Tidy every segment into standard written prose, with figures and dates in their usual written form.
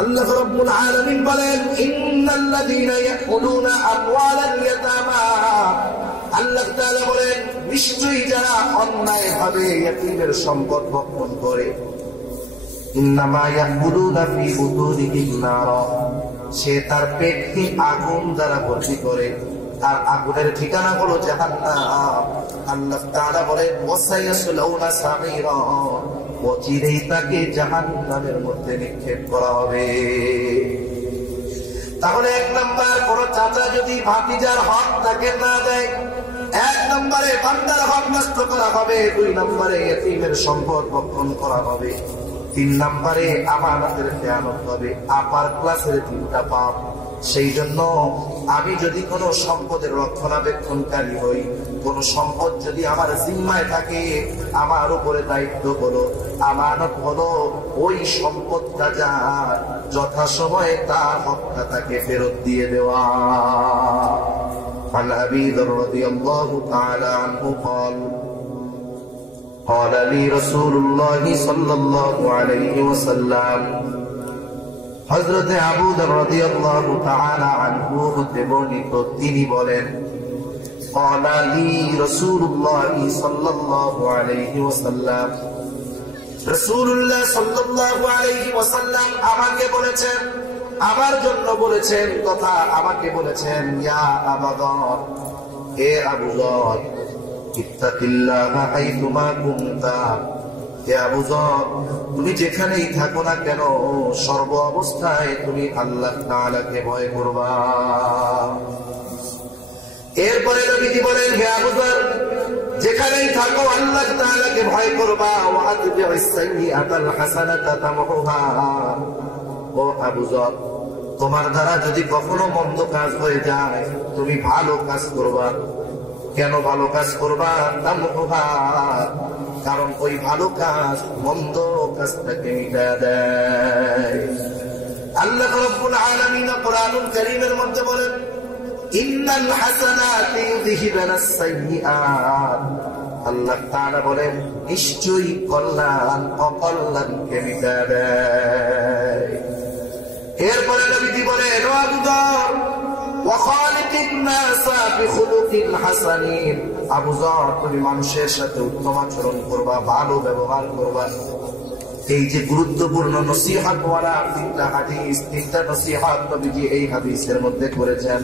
আল্লাহ রাব্বুল আলামিন বলেন, ইন্নাল্লাযীনা ইয়াকুলুনা আমওয়ালাল ইয়াতামা, আল্লাহ তাআলা বলেন নিশ্চয়ই যারা অন্যায়ভাবে ইয়তীমের সম্পদ ভক্ষণ করে, ইন্নামা ইয়াকুলুনা ফি বুতুনিহিম নার, সে তার পেটকে আগুন দ্বারা ভর্তি করে, আর আগুনের ঠিকানা হলো জাহান্নাম। আল্লাহ তাআলা বলেন ওয়াসায়াসলাউনা সাঈরা, অচিরেই তাকে জাহান্নামের মধ্যে নিক্ষেপ করা হবে। তাহলে এক নাম্বার, কোন চাচা যদি ভাতিজার হক তাকে না দেয়, এক নম্বরে বান্দার হক নষ্ট করা হবে, দুই নম্বরে ইয়তীমের সম্পদ ভক্ষণ করা হবে, তিন নম্বরে আমানতের খেয়ানত হবে। আপার ক্লাসের তিনটা পাপ। সেই জন্য আমি যদি কোনো সম্পদের রক্ষণাবেক্ষণকারী হই, কোন সম্পদ যদি আমার জিম্মায় থাকে, আমার উপরে দায়িত্ব হলো, আমানত হলো ওই সম্পদটা যার যথাসময়ে তার হকটা তাকে ফেরত দিয়ে দেওয়া। عن أبي ذر رضي الله تعالى عنه قال قال لي رسول الله صلى الله عليه وسلم, হযরত আবু যর রাদিয়াল্লাহু তাআলা আনহু হতে বর্ণিত, তিনি বলেন, قال لي رسول الله صلى الله عليه وسلم, রাসূলুল্লাহ সাল্লাল্লাহু আলাইহি ওয়াসাল্লাম আমাকে বলেছেন, আমার জন্য বলেছেন কথা, আমাকে বলেছেন, ইয়া আবু যর, হে আবু যর, ইত্তাকিল্লাহা হাইতুমা কুনতা, হে আবু যর, তুমি যেখানেই থাকো না কেন সর্ব অবস্থায় তুমি আল্লাহ তাআলাকে ভয় করবা। এরপরে নবীজি বলেন, হে আবু যর, যেখানেই থাকো আল্লাহ তাআলাকে ভয় করবা, ওয়া আতবি'is সাইয়্যাতাল হাসানাতা তামহুহা, ও আবু যর, তোমার দ্বারা যদি কখনো মন্দ কাজ হয়ে যায় তুমি ভালো কাজ করবা। কেন ভালো কাজ করবা? তামহুহা, কারণ ওই ভালো কাজ মন্দ কাজটাকে মিটায় দেয়। আল্লাহ রাব্বুল আলামিন কুরআনুল কারীমের মধ্যে বলেন, ইন্নাল হাসানাতি ইউযহিবানাস সাইয়্যাত, আল্লাহ তাআলা বলেন নিশ্চয়ই কল্যাণ অকল্যাণকে মিটায় দেয়। এরপরে নবীজি বলেন, ও আবু যর, ওয়া খালিকিন নাসা বিখুলুকিন হাসানিন, আবু যর, তুমি মানুষের সাথে উত্তম আচরণ করবা, ভালো ব্যবহার করবা। এই যে গুরুত্বপূর্ণ নসিহত ওয়ালা তিনটা হাদিস, তিনটা নসিহত নবীজি এই হাদিসের মধ্যে করেছেন।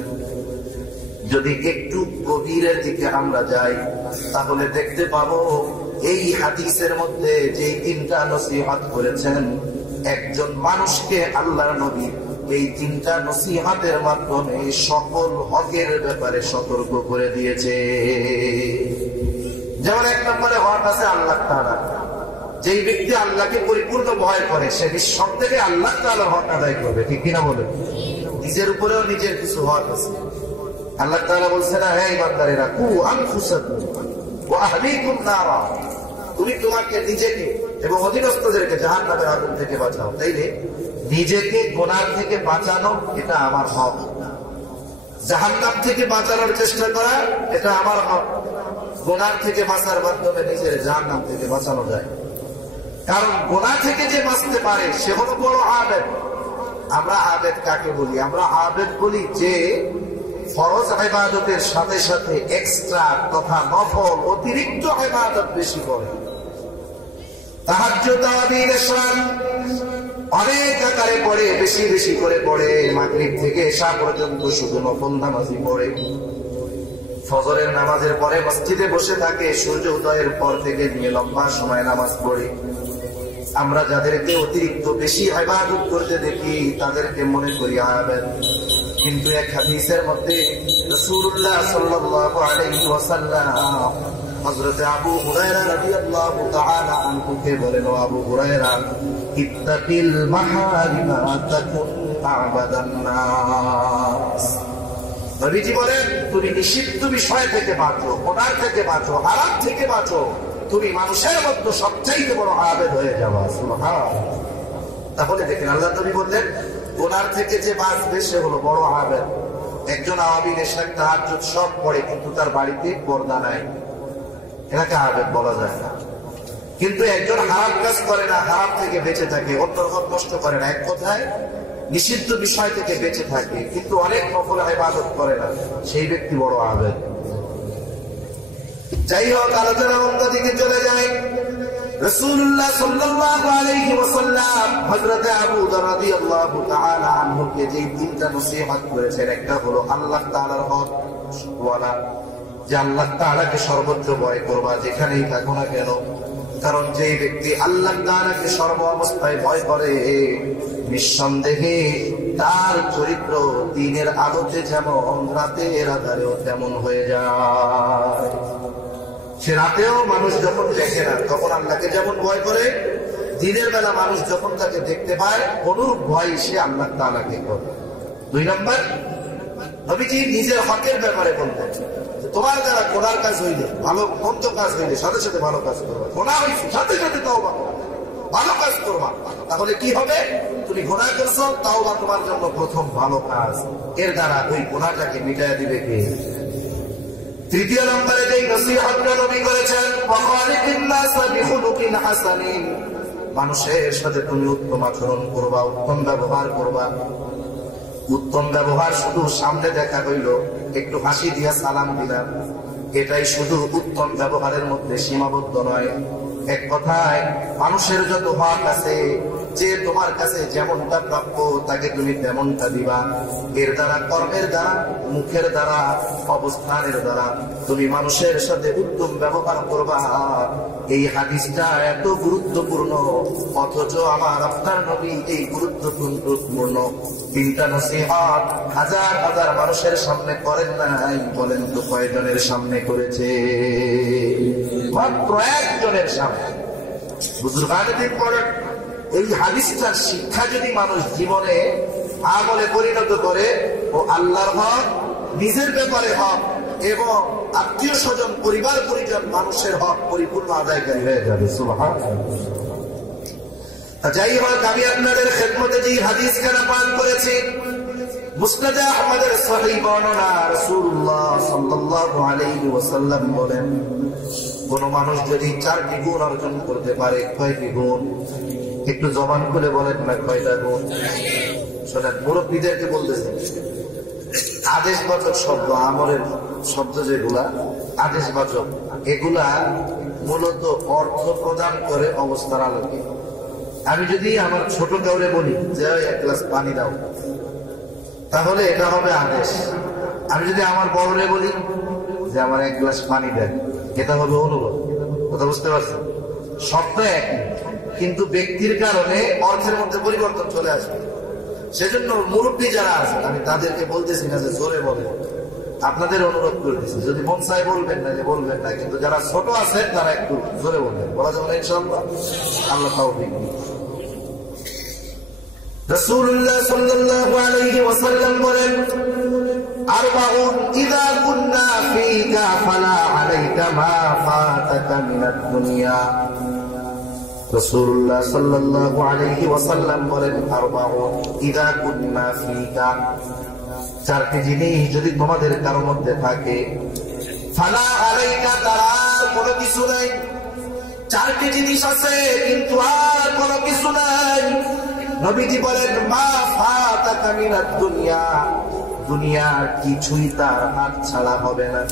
যদি একটু গভীরের দিকে আমরা যাই তাহলে দেখতে পাবো এই হাদিসের মধ্যে যে তিনটা নসিহত করেছেন, একজন মানুষকে আল্লাহর নবী এই তিনটা নসিহতের মাধ্যমে সকল হকের ব্যাপারে সতর্ক করে দিয়েছে। যেমন এক নম্বরে হক আছে আল্লাহ তাআলা। যেই ব্যক্তি আল্লাহকে পরিপূর্ণ ভয় করে সে নিঃসন্দেহে আল্লাহ তাআলার হক আদায় করবে, ঠিক কিনা বলে? নিজের উপরেও নিজের কিছু হক আছে। আল্লাহ তাআলা বলছেন, হে ইমানদারেরা, কু আনফুসাকুম ওয়া আহলিকুম নারা, তুমি তোমাকে নিজেকে এবং অধীনস্থদেরকে জাহান্নামের আগুন থেকে বাঁচাও। তাইলে নিজেকে গুনাহ থেকে বাঁচানো এটা আমার হক, জাহান্নাম থেকে বাঁচানোর চেষ্টা করা এটা আমার হক। গুনাহ থেকে বাঁচার মাধ্যমে নিজের জাহান্নাম থেকে বাঁচানো যায়, কারণ গুনাহ থেকে যে বাঁচতে পারে সে হলো বড় আবেদ। আমরা আবেদ কাকে বলি? আমরা আবেদ বলি যে ফরজ ইবাদতের সাথে সাথে এক্সট্রা তথা নফল অতিরিক্ত ইবাদত বেশি করে। তাহাজ্জুদ, তারাবির, ইশরাক অনেক আকারে পড়ে, বেশি বেশি করে পড়ে। মাগরিব থেকে ইশা পর্যন্ত শুধু নফল নামাজই পড়ে। ফজরের নামাজের পরে মসজিদে বসে থাকে, সূর্য উদয়ের পর থেকে নিয়ে লম্বা সময় নামাজ পড়ে। আমরা যাদেরকে অতিরিক্ত বেশি ইবাদত করতে দেখি তাদেরকে মনে করি আবেদ। কিন্তু এক হাদিসের মধ্যে রাসূলুল্লাহ সাল্লাল্লাহু আলাইহি ওয়াসাল্লাম হযরত আবু হুরায়রা রাদিয়াল্লাহু তাআলা আনহুকে বলেন, ও আবু হুরায়রা, ইত্তাকিল মাহারিমা তাকুন আবাদান নাস। নবীজি বলেন, তুমি নিষিদ্ধ বিষয় থেকে বাঁচো, গুনাহ থেকে বাঁচো, হারাম থেকে বাঁচো, তুমি মানুষের মধ্যে সবচেয়ে বড় আবেদ হয়ে যাবা। সুবহানাল্লাহ। তাহলে দেখেন আল্লাহ নবী বললেন, গুনাহ থেকে যে বাঁচবে সে হলো বড় আবেদ। একজন আওয়ামী নেশা তাহাজ্জুদ সব পড়ে কিন্তু তার বাড়িতে পর্দা নাই, এটাকে আবেদ বলা যায় না। কিন্তু একজন হারাম কাজ করে না, হারাম থেকে বেঁচে থাকে, অন্যর হক নষ্ট করে না, এক কথায় নিষিদ্ধ বিষয় থেকে বেঁচে থাকে, কিন্তু অনেক নফল ইবাদত করে না, সেই ব্যক্তি বড় আবেদ। যাই হোক, আলোচনা অন্য দিকে চলে যায়। রাসূলুল্লাহ সাল্লাল্লাহু আলাইহি ওয়াসাল্লাম হযরত আবু যর রাদিয়াল্লাহু তাআলা আনহুকে যে তিনটা নসিহত করেছেন, একটা হলো আল্লাহ তাআলার হক বলা, যে আল্লাহ তাআলাকে সর্বোচ্চ ভয় করবা যেখানেই থাকো না কেন, কারণ যে ব্যক্তি আল্লাহ তাআলাকে সর্ব অবস্থায় ভয় করে নিঃসন্দেহে তার চরিত্র দিনের আলোতে যেমন রাতের আধারেও তেমন হয়ে যায়। সে রাতেও মানুষ যখন দেখে না তখন আল্লাহকে যেমন ভয় করে, দিনের বেলা মানুষ যখন তাকে দেখতে পায় অনুরূপ ভয় সে আল্লাহ তাআলাকে করে। 2 নম্বর, নবীজি নিজের হকের ব্যাপারে বলতেন, তোমার দ্বারা গুনার কাজ হইলে, ভালো মন্দ কাজ হইলে সাথে সাথে ভালো কাজ করবা, গুনাহ হইছে সাথে সাথে তাওবা করবা, ভালো কাজ করবা, তাহলে কি হবে? তুমি গুনাহ করছো, তাওবা তোমার জন্য প্রথম ভালো কাজ, এর দ্বারা ওই গুনাহটাকে মিটাইয়া দিবে কে? 3 নম্বরে যেই নসিহতটা নবী করেছেন, ওয়াখালিকিন নাস বিখুলুকিন হাসানিন, মানুষের সাথে তুমি উত্তম আচরণ করবা, উত্তম ব্যবহার করবা। উত্তম ব্যবহার শুধু সামনে দেখা হইল, একটু হাসি দিয়া সালাম দিলাম, এটাই শুধু উত্তম ব্যবহারের মধ্যে সীমাবদ্ধ নয়। এক কথায় মানুষের যত হক আছে, যে তোমার কাছে যেমনটা প্রাপ্য তাকে তুমি তেমনটা দিবা। এর দ্বারা, কর্মের দ্বারা, মুখের দ্বারা, অবস্থানের দ্বারা তুমি মানুষের সাথে উত্তম ব্যবহার করবা। এই হাদিসটা এত গুরুত্বপূর্ণ, অথচ আমার আপনার নবী এই গুরুত্বপূর্ণ 3টা নসিহত হাজার হাজার মানুষের সামনে করেন নাই। বলেন তো কয়জনের সামনে করেছে? মাত্র একজনের সামনে। বুজুর্গানে দিন করেন, এই হাদিসটার শিক্ষা যদি মানুষ জীবনে আমলে পরিণত করে, ও আল্লাহর হক, নিজের ব্যাপারে হক এবং আত্মীয় স্বজন, পরিবার পরিজন, মানুষের হক পরিপূর্ণ আদায়কারী হয়ে যাবে। সুবহানাল্লাহ। যাই হোক, আমি আপনাদের খেদমতে যে হাদিস খানা পান করেছি, মুসনাদ আহমদের সহিহ বর্ণনা, রাসূলুল্লাহ সাল্লাল্লাহু আলাইহি ওয়াসাল্লাম বলেন, কোন মানুষ যদি 4টি গুণ অর্জন করতে পারে, কয়টি গুণ? একটু জবান খুলে বলেন না, কয়টা গুণ? শোনেন, মুরব্বীদেরকে বলতেছে, আদেশবাচক শব্দ, আমরের শব্দ যেগুলা আদেশবাচক, এগুলা মূলত অর্থ প্রদান করে অবস্থার আলোকে। আমি যদি আমার ছোট কাউরে বলি যে 1 গ্লাস পানি দাও, তাহলে এটা হবে আদেশ। আমি যদি আমার বড়রে বলি যে আমার 1 গ্লাস পানি দেন, এটা হবে অনুরোধ। কথা বুঝতে পারছেন? শব্দ এক, কিন্তু ব্যক্তির কারণে অর্থের মধ্যে পরিবর্তন চলে আসবে। সেজন্য মুরব্বী যারা আছে, আমি তাদেরকে বলতেছি না যে জোরে বলেন, আপনাদের অনুরোধ করতেছি, যদি মন চায় বলবেন না, যে বলবেন না, কিন্তু যারা ছোট আছেন তারা একটু জোরে বলবেন। বলা যাবে না ইনশাআল্লাহ? আল্লাহ তাওফিক দিন। রাসূলুল্লাহ সাল্লাল্লাহু আলাইহি ওয়াসাল্লাম বলেন, আরবাউন ইযা কুন্না ফীকা ফালা আলাইকা মা ফাতাকা মিনাদ দুনিয়া। রাসূলুল্লাহ সাল্লাল্লাহু আলাইহি ওয়াসাল্লাম বলেন, আরবাউন ইযা কুন্না ফীকা, 4টি জিনিস যদি তোমাদের কারো মধ্যে থাকে, ফালা আলাইকা, তার কোনো কিছু নাই। 4টি জিনিস আছে কিন্তু আর কোনো কিছু নাই। নবীজি বলেন, মা ফাতাকা মিনাদ দুনিয়া, দুনিয়ার কিছুই তার হাত ছাড়া হবে না।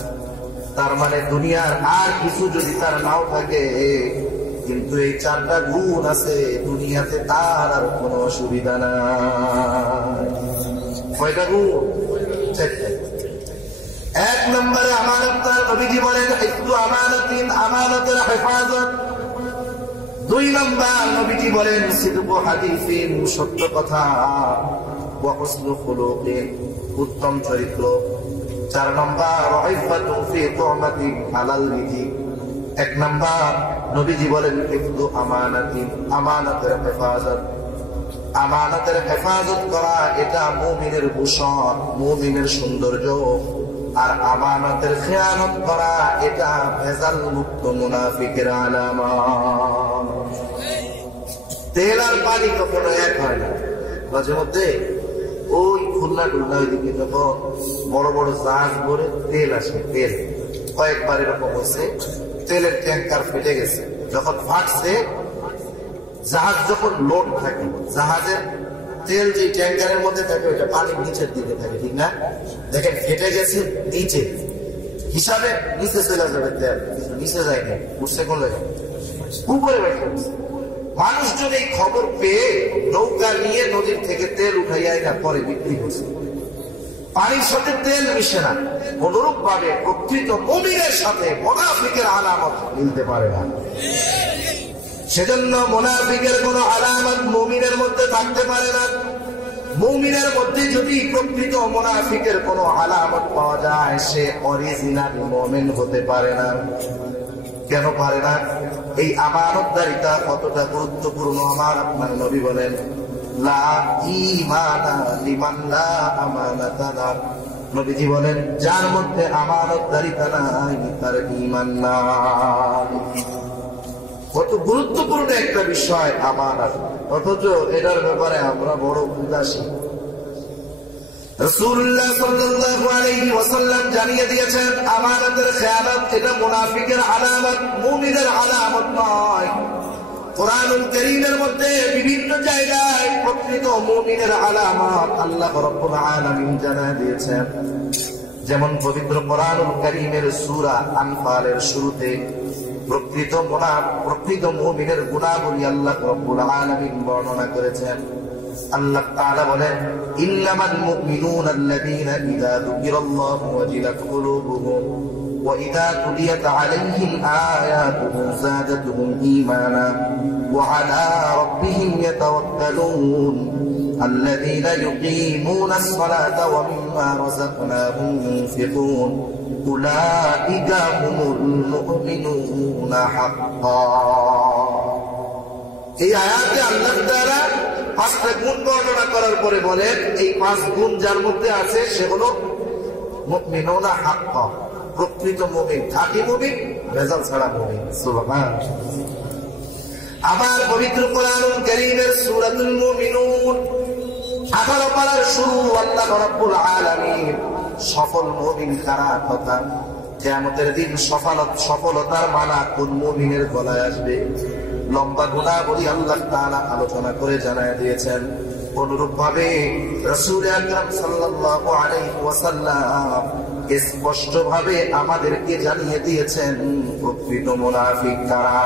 তার মানে দুনিয়ার আর কিছু যদি তার নাও থাকে, কিন্তু এই 4টা গুণ আছে, দুনিয়াতে তার আর কোনো অসুবিধা নাই। কয়টা গুণ? 4টা। 1 নম্বরে আমানত, তার নবীজি বলেন, হিফযু আমানাতিন, আমানতের হেফাজত। 2 নম্বর নবীজি বলেন, সিদকু হাদিসিন, সত্য কথা। ওয়া হুসনু খুলুকিন, উত্তম চরিত্র। 4 নম্বর ইফাতু ফি তুমাতিন, হালাল রিজিক। 1 নম্বর নবীজি বলেন, হিফযু আমানাতিন, আমানতের হেফাজত। আমানতের হেফাজত করা এটা মুমিনের ভূষণ, মুমিনের সৌন্দর্য। আর আমানতের খেয়ানত করা এটা ভেজাল মুক্ত মুনাফিকের আলামত। তেল আর পানি কখনো এক হয় না। মাঝে মধ্যে ওই খুলনা টুলনা ওইদিকে যখন বড় বড় জাহাজ ভরে তেল আসে, তেল কয়েকবার এরকম হয়েছে, তেলের ট্যাঙ্কার ফেটে গেছে, যখন ফাটছে, জাহাজ যখন লোড থাকে, জাহাজের তেল যে ট্যাঙ্কারের মধ্যে থাকে ওইটা পানির নিচের দিকে থাকে, ঠিক না? দেখেন ফেটে গেছে নিচে, হিসাবে নিচে চলে যাবে তেল, নিচে যায় না, উঠছে কোন জায়গায়? উপরে বেঁচে। মানুষজন এই খবর পেয়ে নৌকা নিয়ে নদীর থেকে তেল উঠাইয়া এটা পরে বিক্রি করছে। পানির সাথে তেল মিশে না। অনুরূপ ভাবে প্রকৃত মুমিনের সাথে মুনাফিকের আলামত মিলতে পারে না। সেজন্য মুনাফিকের কোন আলামত মুমিনের মধ্যে থাকতে পারে না। মুমিনের মধ্যে যদি প্রকৃত মুনাফিকের কোন আলামত পাওয়া যায়, সে অরিজিনাল মুমিন হতে পারে না। কেন পারে না? এই আমানতদারিতা কতটা গুরুত্বপূর্ণ আমার আপনার নবী বলেন, লা ঈমানা লিমান লা আমানাতা লাহু। নবীজি বলেন, যার মধ্যে আমানতদারিতা নাই তার ঈমান নাই। কত গুরুত্বপূর্ণ একটা বিষয় আমানত, অথচ এটার ব্যাপারে আমরা বড় উদাসীন। রাসূলুল্লাহ সাল্লাল্লাহু আলাইহি ওয়াসাল্লাম জানিয়ে দিয়েছেন, আমানতের খেয়ানত এটা মুনাফিকের আলামত, মুমিনের আলামত নয়। কুরআনুল কারীমের মধ্যে বিভিন্ন জায়গায় প্রকৃত মুমিনের আলামত আল্লাহ রাব্বুল আলামিন জানিয়ে দিয়েছেন। যেমন পবিত্র কুরআনুল কারীমের সূরা আনফালের শুরুতে প্রকৃত মুমিনের গুণাবলী আল্লাহ রাব্বুল আলামিন বর্ণনা করেছেন। আল্লাহ তাআলা বলেন, ইন্নামাল মুমিনুনা আল্লাযীনা ইযা যুকিরাল্লাহু ওয়াজিলাত কুলুবুহুম ওয়া ইযা তুলিয়াত আলাইহিম আয়াতুহু যাদাতুহুম ঈমানা ওয়া আলা রাব্বিহিম ইয়াতাওয়াক্কালুন আল্লাযীনা ইউকিমুনাস সালাতা ওয়া মিম্মা রাযাকনাহুম ইউনফিকুন উলাইকা হুমুল মুমিনুনা হাক্কান। এই আয়াতে আল্লাহ তাআলা পাঁচটা গুণ বর্ণনা করার পরে বলেন, এই পাঁচ গুণ যার মধ্যে আছে সে হলো মুমিনুনা হাক্কান, প্রকৃত মুমিন, খাঁটি মুমিন, ভেজাল ছাড়া মুমিন। সুবহানাল্লাহ। আবার পবিত্র কুরআনুল কারীমের সূরাতুল মুমিনুন 18 পারার শুরু, আল্লাহ রাব্বুল আলামিন সফল মুমিন কারা কথা, কিয়ামতের দিন সফলতার মালা কোন মুমিনের গলায় আসবে, লম্বা গুণাবলী আল্লাহ তাআলা আলোচনা করে জানায় দিয়েছেন। অনুরূপ ভাবে রাসূল আকরাম সাল্লাল্লাহু আলাইহি ওয়াসাল্লাম স্পষ্ট ভাবে আমাদেরকে জানিয়ে দিয়েছেন প্রকৃত মুনাফিক কারা।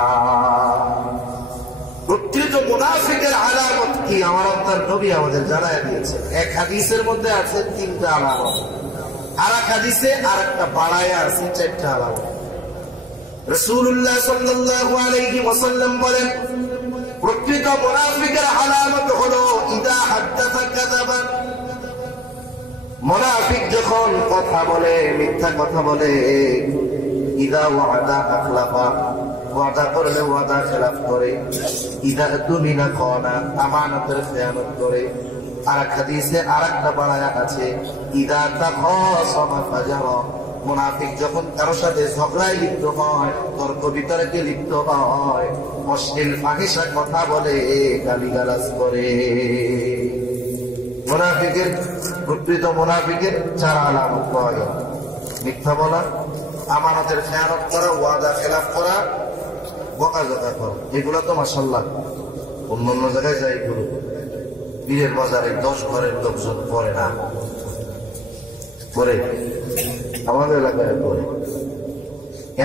প্রকৃত মুনাফিকের আলামত কি আমার আপনার নবী আমাদের জানায় দিয়েছেন। এক হাদিসের মধ্যে আছে 3টা আলামত, আর এক হাদিসে আর একটা বাড়ায়া আছে 4টা আলামত। রাসূলুল্লাহ সাল্লাল্লাহু আলাইহি ওয়াসাল্লাম বলেন, প্রকৃত মুনাফিকের আলামত হলো ইদা হাদাসা কাযাবা। মুনাফিক যখন কথা বলে, মিথ্যা কথা বলে। ইদা ওয়াদা আখলাফা, ওয়াদা করলে ওয়াদা খেলাফ করে। ইদা তুমিনা খানা, আমানতের খেয়ানত করে। আর এক হাদিসে আর একটা বাড়ায়া আছে, ইদা তাখাসামা ফাজারা। মুনাফিক যখন কারো সাথে ঝগড়ায় লিপ্ত হয়, তর্ক বিতর্কে লিপ্ত হয়, অশ্লীল ফাহিশা কথা বলে, গালিগালাজ করে। মুনাফিকের, প্রকৃত মুনাফিকের 4 আলামত পাওয়া যায়। মিথ্যা বলা, আমানতের খেয়ানত করা, ওয়াদা খেলাফ করা, বকাঝকা করা। এগুলো তো মাশাআল্লাহ অন্য জায়গায় যাই করুক, বীরের বাজারে 10 ঘরের লোকজন করে না, করে আমাদের এলাকায় করে।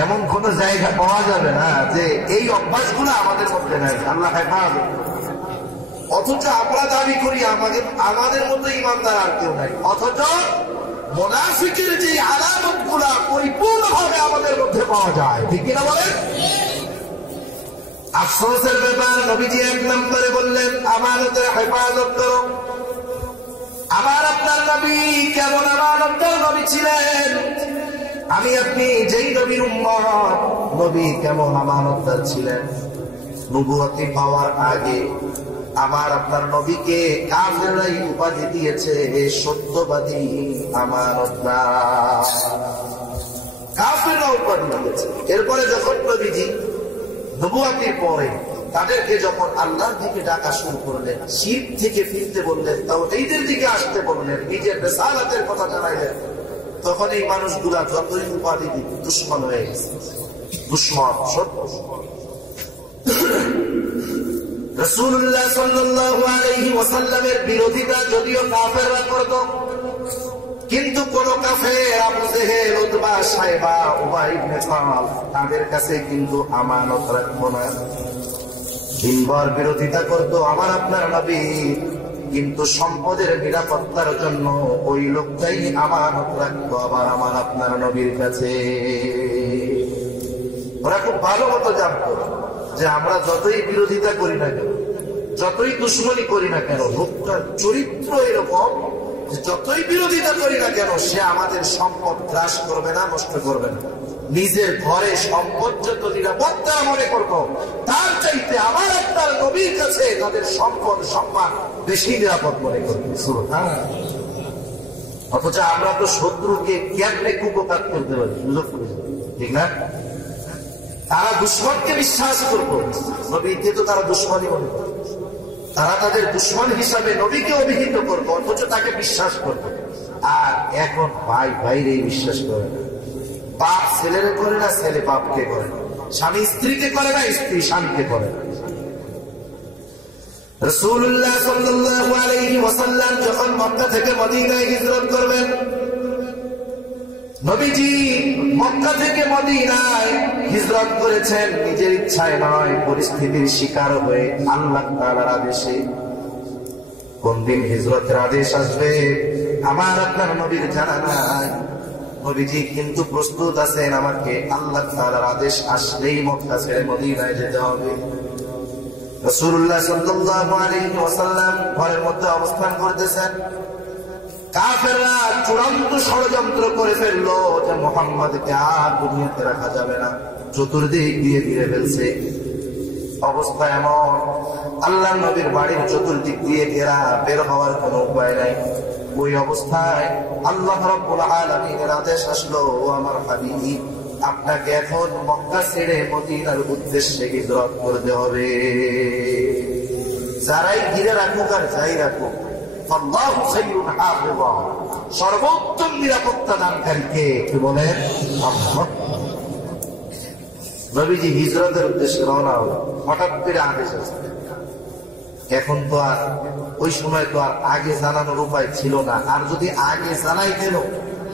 এমন কোন জায়গা পাওয়া যাবে না যে এই অভ্যাসগুলো আমাদের মধ্যে নাই, আল্লাহ হেফাজত। অথচ আমরা দাবি করি আমাদের মতো ইমানদার আর কেউ নাই, অথচ মুনাফিকের যে আলামত গুলা পরিপূর্ণভাবে আমাদের মধ্যে পাওয়া যায়, ঠিক কিনা বলেন? আফসোসের ব্যাপার, নবীজি 1 নম্বরে বললেন আমানতের হেফাজত করো। আমার আপনার নবী কেমন আমানতদার নবী ছিলেন? আমি আপনি যেই নবীর উম্মত, নবী কেমন আমানতদার ছিলেন? নবুয়তি পাওয়ার আগে আমার আপনার নবীকে কাফেররাই উপাধি দিয়েছে সত্যবাদী আমানতদার, কাফেররা উপাধি দিয়েছে। এরপরে যখন নবীজি নবুয়তির পরে তাদেরকে যখন আল্লাহর দিকে ডাকা শুরু করলেন, শিরক থেকে ফিরতে বললেন, তাওহীদের দিকে আসতে বললেন, নিজের রিসালাতের কথা জানাইলেন, তখন এই মানুষগুলা যতই উপাধি দিত দুশমন হয়ে গেছে। দুশমন, রাসূলুল্লাহ সাল্লাল্লাহু আলাইহি ওয়াসাল্লামের বিরোধিতা যদিও কাফেররা করত, কিন্তু কোন কাফের আবু জেহেল, উতবা, সাইবা, উবাই ইবনে খালদ তাদের কাছে কিন্তু আমানত রাখতো না। দিনভর বিরোধিতা করত আমার আপনার নবী, কিন্তু সম্পদের নিরাপত্তার জন্য ওই লোকটাই আমানত রাখতো আবার আমার আপনার নবীর কাছে। ওরা খুব ভালো মতো জানতো যে আমরা যতই বিরোধিতা করি না কেন, যতই দুশ্মনী করি না কেন, লোকটার চরিত্র এরকম যে যতই বিরোধিতা করি না কেন সে আমাদের সম্পদ গ্রাস করবে না, নষ্ট করবে না। নিজের ঘরে সম্পদ যত নিরাপত্তা মনে করবো, তার চাইতে আমার আপনার নবীর কাছে তাদের সম্পদ সম্মান বেশি নিরাপদ মনে করবে। অথচ আমরা তো শত্রুকে কেমনে কুপকার করতে পারি, সুযোগ করে, ঠিক না? তারা দুশ্মনকে বিশ্বাস করবো, নবীকে তো তারা দুশ্মনই মনে করবে। তারা তাদের দুশ্মন হিসাবে নবীকে অভিহিত করবো, অথচ তাকে বিশ্বাস করবো। আর এখন ভাই ভাইরে বিশ্বাস করে না, বাপ ছেলেরে করে না, ছেলে বাপকে করে না, স্বামী স্ত্রীকে করে না, স্ত্রী স্বামীকে করে না। রাসূলুল্লাহ সাল্লাল্লাহু আলাইহি ওয়াসাল্লাম যখন মক্কা থেকে মদিনায় হিজরত করবেন, নবীজি মক্কা থেকে মদিনায় হিজরত করেছেন নিজের ইচ্ছায় নয়, পরিস্থিতির শিকার হয়ে আল্লাহ তাআলার আদেশে। কোন দিন হিজরতের আদেশ আসবে আমার আপনার নবীর জানা নাই। নবীজি কিন্তু প্রস্তুত আছেন, আমাকে আল্লাহ তাআলার আদেশ আসলেই মক্কা ছেড়ে মদিনায় যেতে হবে। রাসূলুল্লাহ সাল্লাল্লাহু আলাইহি ওয়াসাল্লাম ঘরের মধ্যে অবস্থান করতেছেন। কাফেররা চূড়ান্ত ষড়যন্ত্র করে ফেললো যে মুহাম্মদকে আর দুনিয়াতে রাখা যাবে না, চতুর্দিক দিয়ে ঘিরে ফেলছে। অবস্থা এমন, আল্লাহর নবীর বাড়ির চতুর্দিক দিয়ে ঘেরা, বের হওয়ার কোনো উপায় নাই। ওই অবস্থায় আল্লাহ রাব্বুল আলামিনের আদেশ আসলো, ও আমার হাবিব, আপনাকে এখন মক্কা ছেড়ে মদিনার উদ্দেশ্যে হিজরত করতে হবে। যারাই ঘিরে রাখুক আর যাই রাখুক, আল্লাহু খায়রুন হাফিযা, সর্বোত্তম নিরাপত্তা দানকারী কে? কি বলেন? আল্লাহ। নবীজি হিজরতের উদ্দেশ্যে রওনা হলো, হঠাৎ করে আদেশ আসছে। এখন তো আর ওই সময় তো আর আগে জানানোর উপায় ছিল না। আর যদি আগে জানাই দিল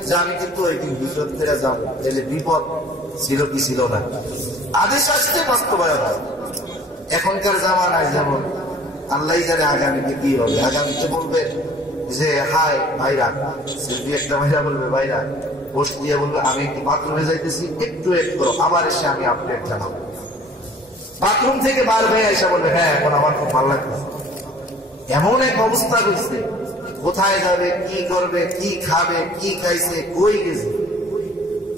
যে আমি কিন্তু ওই দিন হিজরত করে যাবো, তাহলে বিপদ ছিল কি ছিল না? আদেশ আসতে বাস্তবায়ন হয়। এখনকার জামানায় যেমন আল্লাহ জানে আগামীতে কি হবে। আগামীতে বলবে যে হাই ভাইরা, সেলফি একটা ভাইরা বলবে ভাইরা, পোস্ট দিয়ে বলবে আমি একটু বাথরুমে যাইতেছি, একটু ওয়েট করো, আবার এসে আমি আপডেট জানাবো। বাথরুম থেকে বার হয়ে এসে বলবে হ্যাঁ এখন আমার খুব ভালো লাগছে। এমন এক অবস্থা হয়েছে, কোথায় যাবে, কি করবে, কি খাবে, কি খাইছে, কই গেছে,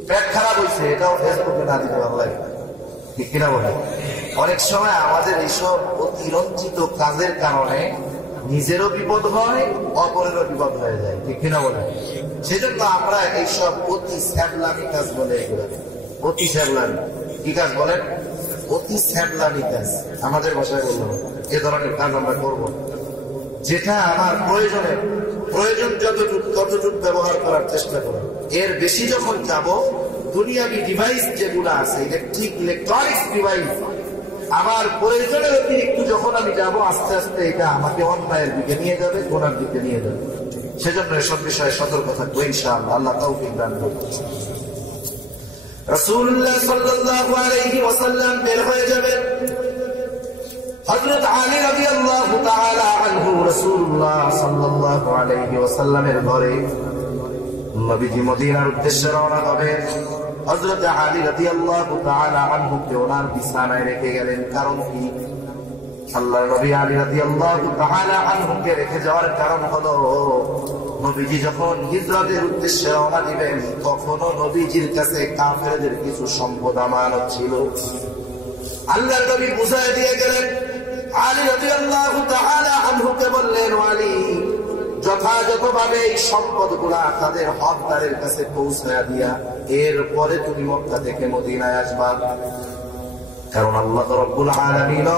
পেট খারাপ হয়েছে, এটাও ফেসবুকে না দিতে ভালো লাগে, ঠিক কিনা বলে? অনেক সময় আমাদের এইসব অতিরঞ্জিত কাজের কারণে নিজেরও বিপদ হয়, অপরেরও বিপদ হয়ে যায়, ঠিক কিনা বলে? সেজন্য আমরা এইসব অতি স্যাবলামি কাজ বলে, এগুলো অতি স্যাবলামি। কি কাজ বলেন? অতি স্যাবলামি কাজ। আমাদের ভাষায় বললাম, এ ধরনের কাজ আমরা করব, যেটা আমার প্রয়োজন যতটুকু ব্যবহার করার চেষ্টা করব। এর বেশি যখন যাব, দুনিয়াবি ডিভাইস যেগুলো আছে, ইলেকট্রনিক্স ডিভাইস, আমার প্রয়োজনের অতিরিক্ত যখন আমি যাব, আস্তে আস্তে এটা আমাকে অন্যায়ের দিকে নিয়ে যাবে, গোনার দিকে নিয়ে যাবে। সেজন্য এসব বিষয়ে সতর্ক থাকবো ইনশাআল্লাহ। আল্লাহ তৌফিক দান করুন। রাসূলুল্লাহ সাল্লাল্লাহু আলাইহি ওয়াসাল্লাম বের হয়ে যাবেন। হযরত আলী রাদিয়াল্লাহু তাআলা আনহু রাসূলুল্লাহ সাল্লাল্লাহু আলাইহি ওয়াসাল্লামের ঘরে, নবীজি মদিনার উদ্দেশ্যে রওনা হবেন। হযরত আলী রাদিয়াল্লাহু তাআলা আনহু কে ওনার বিছানায় রেখে গেলেন। কারণ কি? আল্লাহর নবী আলী রাদিয়াল্লাহু তাআলা আনহু কে রেখে যাওয়ার কারণ হলো, নবীজি যখন হিজরতের উদ্দেশ্যে রওনা দিবেন, তখনও নবীজির কাছে কাফেরদের কিছু সম্পদ আমানত ছিল। আল্লাহর নবী বুঝায় দিয়ে গেলেন। আলী রাদিয়াল্লাহু তাআলা আনহু কে বললেন, আলী, যথাযথভাবে এই সম্পদগুলা তাদের হকদারের কাছে পৌঁছায়া দিয়া এরপরে তুমি মক্কা থেকে মদিনায় আসবা। কারণ আল্লাহ রাব্বুল আলামিন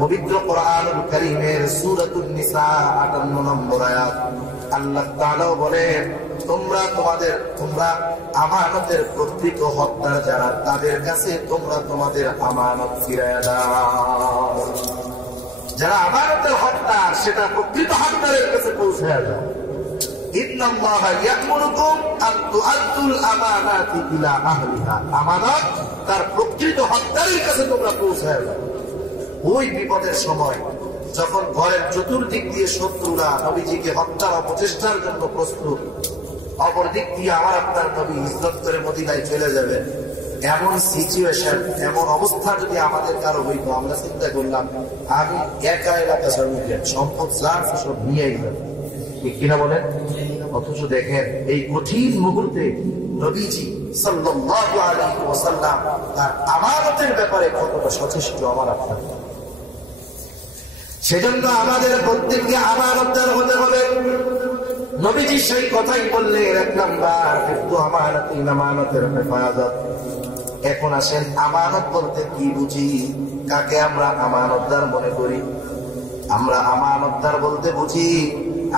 পবিত্র কোরআনুল কারীমের সূরাতুন নিসা 58 নম্বর আয়াত আল্লাহ তাআলা বলেন, তোমরা আমানতের প্রকৃত হকদার যারা, তাদের কাছে তোমরা তোমাদের আমানত ফিরাইয়া দাও। যারা আমানতের হকদার সেটা প্রকৃত হকদারের কাছে পৌঁছায় যায়। ইন্নাল্লাহা ইয়া'মুরুকুম আন তু'আদ্দুল আমানাতি ইলা আহলিহা, আমানত তার প্রকৃত হকদারের কাছে তোমরা পৌঁছায় যাও। ওই বিপদের সময় যখন ঘরের চতুর্দিক দিয়ে শত্রুরা নবীজিকে হত্যার অপচেষ্টার জন্য প্রস্তুত, অপর দিক দিয়ে আমার আপনার নবী হিজরত করে মদিনায় চলে যাবেন, এমন সিচুয়েশন, এমন অবস্থা যদি আমাদের কারো হইতো, আমরা চিন্তা করলাম আমি একা এলাকা সর্বজ্ঞান সম্পদ সব নিয়েই যাবো, ঠিক কিনা বলেন? অথচ দেখেন এই কঠিন মুহূর্তে নবীজি সাল্লাল্লাহু আলাইহি ওয়াসাল্লাম তার আমানতের ব্যাপারে কতটা সচেষ্ট আমার আপনার। সেজন্য আমাদের প্রত্যেককে আমানতদার হতে হবে। নবীজি সেই কথাই বললেন, এক নাম্বার একটু আমানতের হেফাজত। এখন আসেন আমানত বলতে কি বুঝি, কাকে আমরা আমানতদার মনে করি? আমরা আমানতদার বলতে বুঝি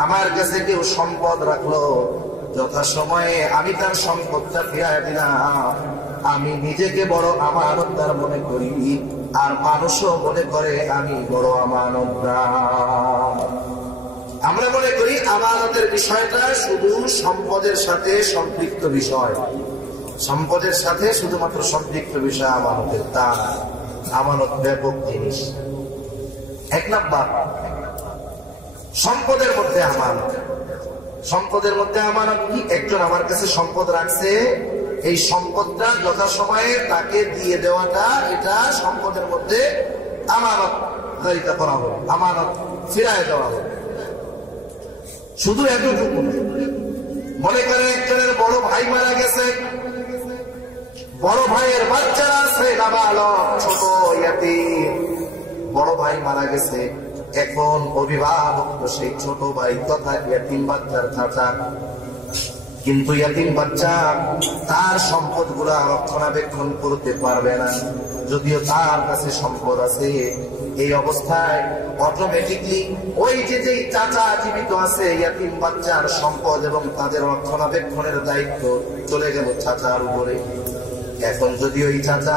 আমার কাছে কেউ সম্পদ রাখলো, যথাসময়ে আমি তার সম্পদটা ফিরিয়ে দিলাম, আমি নিজেকে বড় আমানতদার মনে করি, আর মানুষও মনে করে আমি বড় আমানতদার। আমরা মনে করি আমানতের বিষয়টা শুধু সম্পদের সাথে সম্পৃক্ত বিষয়, সম্পদের সাথে শুধুমাত্র সম্পৃক্ত বিষয় আমানতের, তা না। আমানত ব্যাপক জিনিস। এক নাম্বার, সম্পদের মধ্যে আমানত। সম্পদের মধ্যে আমানত কি? একজন আমার কাছে সম্পদ রাখছে, এই সম্পদটা যথাসময়ে তাকে দিয়ে দেওয়াটা, এটা সম্পদের মধ্যে আমানত দায়িত্ব করা হবে, আমানত ফিরায় দেওয়া হবে। শুধু এতটুকু। মনে করে একজনের বড় ভাই মারা গেছে, বড় ভাইয়ের বাচ্চা আছে, নাবালক ছোট ইয়াতীম, বড় ভাই মারা গেছে, এখন অভিভাবক তো সেই ছোট ভাই তথা ইয়াতীম বাচ্চার চাচা, কিন্তু ইয়াতীম বাচ্চা তার সম্পদ গুলা রক্ষণাবেক্ষণ করতে পারবে না, যদিও তার কাছে সম্পদ আছে। এই অবস্থায় অটোমেটিকলি ওই যে চাচা জীবিত আছে, ইয়াতীম বাচ্চার সম্পদ এবং তাদের রক্ষণাবেক্ষণের দায়িত্ব চলে গেল চাচার উপরে। এখন যদি ওই চাচা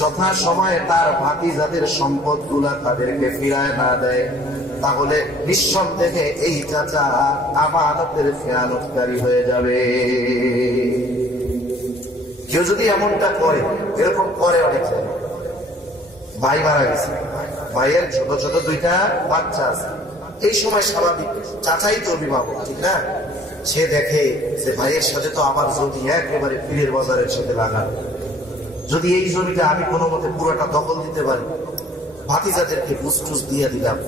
যথা সময়ে তার ভাতিজাদের সম্পদ গুলা তাদেরকে ফিরায় না দেয়, তাহলে নিঃসন্দেহে এই চাচা আমানতের খেয়ানতকারী হয়ে যাবে। কেউ যদি এমনটা করে, এরকম করে অনেক জায়গায়, ভাই মারা গেছে, ভাইয়ের ছোট ছোট দুইটা বাচ্চা আছে, এই সময় স্বাভাবিক চাচাই তো অভিভাবক, ঠিক না? সে দেখে যে ভাইয়ের সাথে তো আমার জমি একেবারে পীরের বাজারের সাথে লাগানো, যদি এই জমিটা আমি কোনো মতে পুরোটা দখল দিতে পারি, ভাতিজাদেরকে বুঝটুস দিয়ে দিলাম,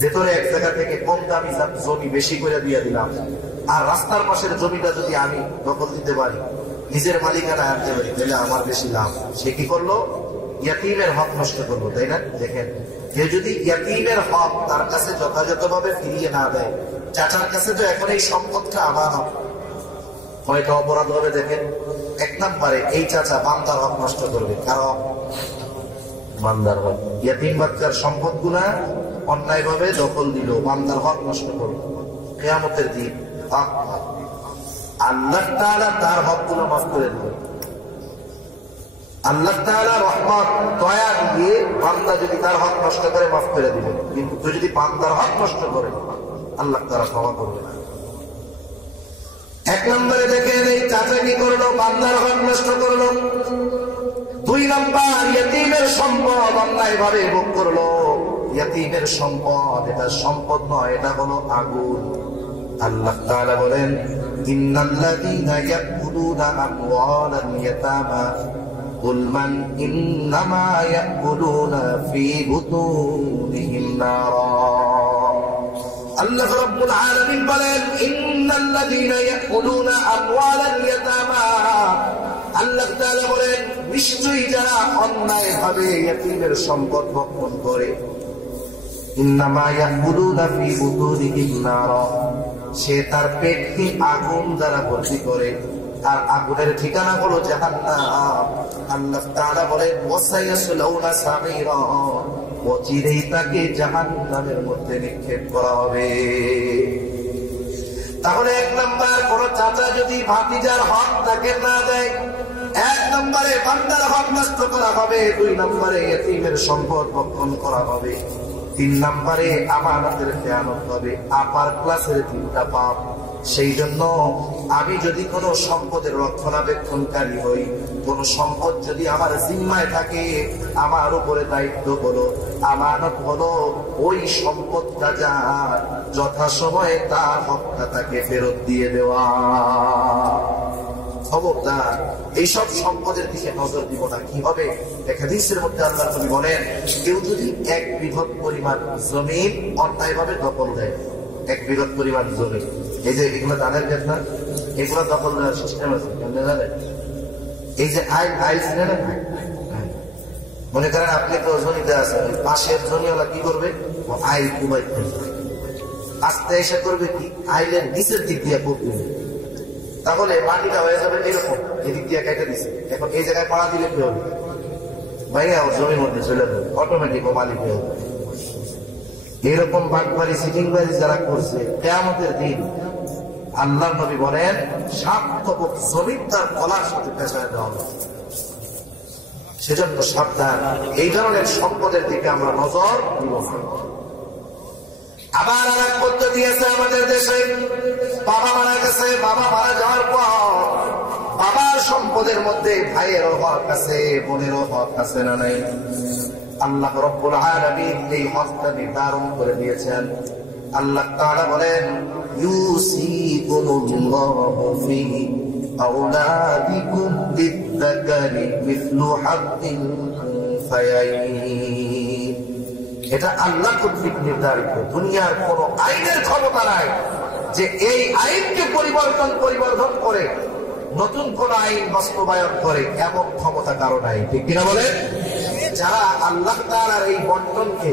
ভেতরে এক জায়গা থেকে কম দামি জমি বেশি করে দিয়ে দিলাম, আর রাস্তার পাশের জমিটা যদি আমি দখল দিতে পারি, নিজের মালিকানা আনতে পারি, তাহলে আমার বেশি লাভ। সে কি করলো? ইয়াতীমের হক নষ্ট করবো, তাই না? দেখেন, কেউ যদি ইয়াতীমের হক তার কাছে যথাযথভাবে ফিরিয়ে না দেয়, চাচার কাছে তো এখন এই সম্পদটা আমার হক, কয়টা অপরাধ হবে দেখেন। এক নম্বরে এই চাচা বান্দার হক নষ্ট করবে, কারণ বান্দার হক, ইয়াতীম বাচ্চার সম্পদ গুলা অন্যায় ভাবে দখল দিল, বান্দার হক নষ্ট করবে। কিয়ামতের দিন আল্লাহ তাআলা তার হক গুলো মাফ করে দেবে। আল্লাহ তাআলা রহমত দয়া দিয়ে বান্দা যদি তার হক নষ্ট করে মাফ করে দিবে, কিন্তু তুই যদি বান্দার হক নষ্ট করে আল্লাহ তাআলা ক্ষমা করবে না। এক নম্বরে দেখেন এই চাচা কি করলো? বান্দার হক নষ্ট করলো। দুই নম্বর, ইয়াতীমের সম্পদ অন্যায় ভাবে ভোগ করলো। ইয়াতীমের সম্পদ এটা সম্পদ নয়, এটা হলো আগুন। আল্লাহ তাআলা বলেন, ইন্নাল্লাযীনা ইয়াকুলুনা আমওয়ালাল ইয়াতামা যুলমান ইন্নামা ইয়াকুলুনা ফী বুতুনিহিম নারা। আল্লাহ রাব্বুল আলামিন বলেন, ইন্নাল্লাযীনা ইয়াকুলুনা আমওয়ালাল ইয়াতামা, আল্লাহ তাআলা বলেন নিশ্চয়ই যারা অন্যায় ভাবে ইয়াতীমের সম্পদ ভক্ষণ করে, ইন্নামা ইয়াকুলুনা ফী বুতুনিহিম নারা, সে তার পেটকে আগুন দ্বারা ভর্তি করে, আর আগুনের ঠিকানা হলো জাহান্নাম। আল্লাহ তাআলা বলেন, ওয়াসায়াসলাউনা সাঈরা, অচিরেই তাকে জাহান্নামের মধ্যে নিক্ষেপ করা হবে। তাহলে এক নম্বর, কোন চাচা যদি ভাতিজার হক তাকে না দেয়, এক নম্বরে বান্দার হক নষ্ট করা হবে, দুই নম্বরে ইয়াতীমের সম্পদ ভক্ষণ করা হবে, 3 নম্বরে আমানতের খেয়ানত হবে, আপার ক্লাসের 3টা পাপ। সেই জন্য আমি যদি কোনো সম্পদের রক্ষণাবেক্ষণকারী হই, কোন সম্পদ যদি আমার জিম্মায় থাকে, আমার উপরে দায়িত্ব হলো, আমানত হলো ওই সম্পদটা যার যথাসময়ে তার হকটা তাকে ফেরত দিয়ে দেওয়া। খবরদার এইসব সম্পদের দিকে নজর দিব না। কি হবে? এক হাদিসের মধ্যে আল্লাহ নবী বলেন, কেউ যদি 1 বিঘত পরিমাণ জমিন অন্যায়ভাবে দখল দেয়, 1 বিঘত পরিমাণ জমি, এই যে এগুলো দানের ক্ষেত না, এগুলো দখল দেওয়ার সিস্টেম আছে, কেমনে জানেন? এই যে আইল ছিলেন না, মনে করেন আপনি তো জমিতে আছেন, পাশের জমিওয়ালা কি করবে? আইল কুমাই আস্তে এসে করবে কি, আইলের নিচের দিক দিয়ে করবে, তাহলে মাটিটা হয়ে যাবে এরকম, এদিক দিয়ে কেটে দিচ্ছে। এখন এই জায়গায় পাড়া দিলে কি হবে? ভাইয়া ওর জমির মধ্যে চলে যাবে, অটোমেটিক ও মালিক হয়ে যাবে। এরকম বাটবাড়ি সিটিংবাড়ি যারা করছে, কিয়ামতের দিন আল্লাহর নবী বলেন 7 তবক জমিন তার গলার সাথে পেঁচায় দেওয়া হবে। সেজন্য সাবধান, এই ধরনের সম্পদের দিকে আমরা নজর দিব না। আবার আর এক পদ্ধতি আছে আমাদের দেশে, বাবা মারা গেছে, বাবা মারা যাওয়ার পর বাবার সম্পদের মধ্যে ভাইয়েরও হক আছে, বোনেরও হক আছে না নাই? আল্লাহ রাব্বুল আলামিন এই হকটা নির্ধারণ করে দিয়েছেন। আল্লাহ তাআলা বলেন, ইউসিকুমুল্লাহু ফি আওলাদিকুম লিয-যাকারি মিসলু হাজ্জিল উনসায়াইন। এটা আল্লাহ কর্তৃক নির্ধারিত, দুনিয়ার কোন আইনের ক্ষমতা নাই যে এই আইনকে পরিবর্তন করে নতুন কোন আইন বাস্তবায়ন করে, এমন ক্ষমতা কারো নাই। ঠিক কিনা বলেন? যারা আল্লাহ তাআলার এই বন্টনকে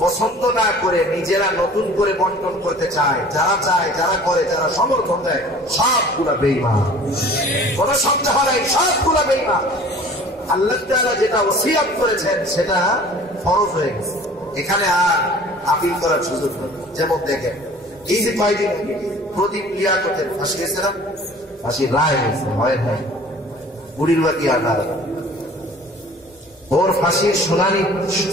পছন্দ না করে নিজেরা নতুন করে বন্টন করতে চায়, যারা চায়, যারা করে, যারা সমর্থন দেয়, সবগুলা বেঈমান, কোন সন্দেহ নাই, সবগুলা বেঈমান। আল্লাহ তাআলা যেটা ওসিয়ত করেছেন সেটা ফরজ হয়ে গেছে, এখানে আর আপিল করার সুযোগ নেই। যেমন দেখেন, এই যে কয়েকদিন আগে প্রদীপ লিয়াকতের ফাঁসি হয়েছে না, ফাঁসির রায় হয়েছে, হয় নাই, বুড়ির বাকি আধার, ওর ফাঁসির শুনানি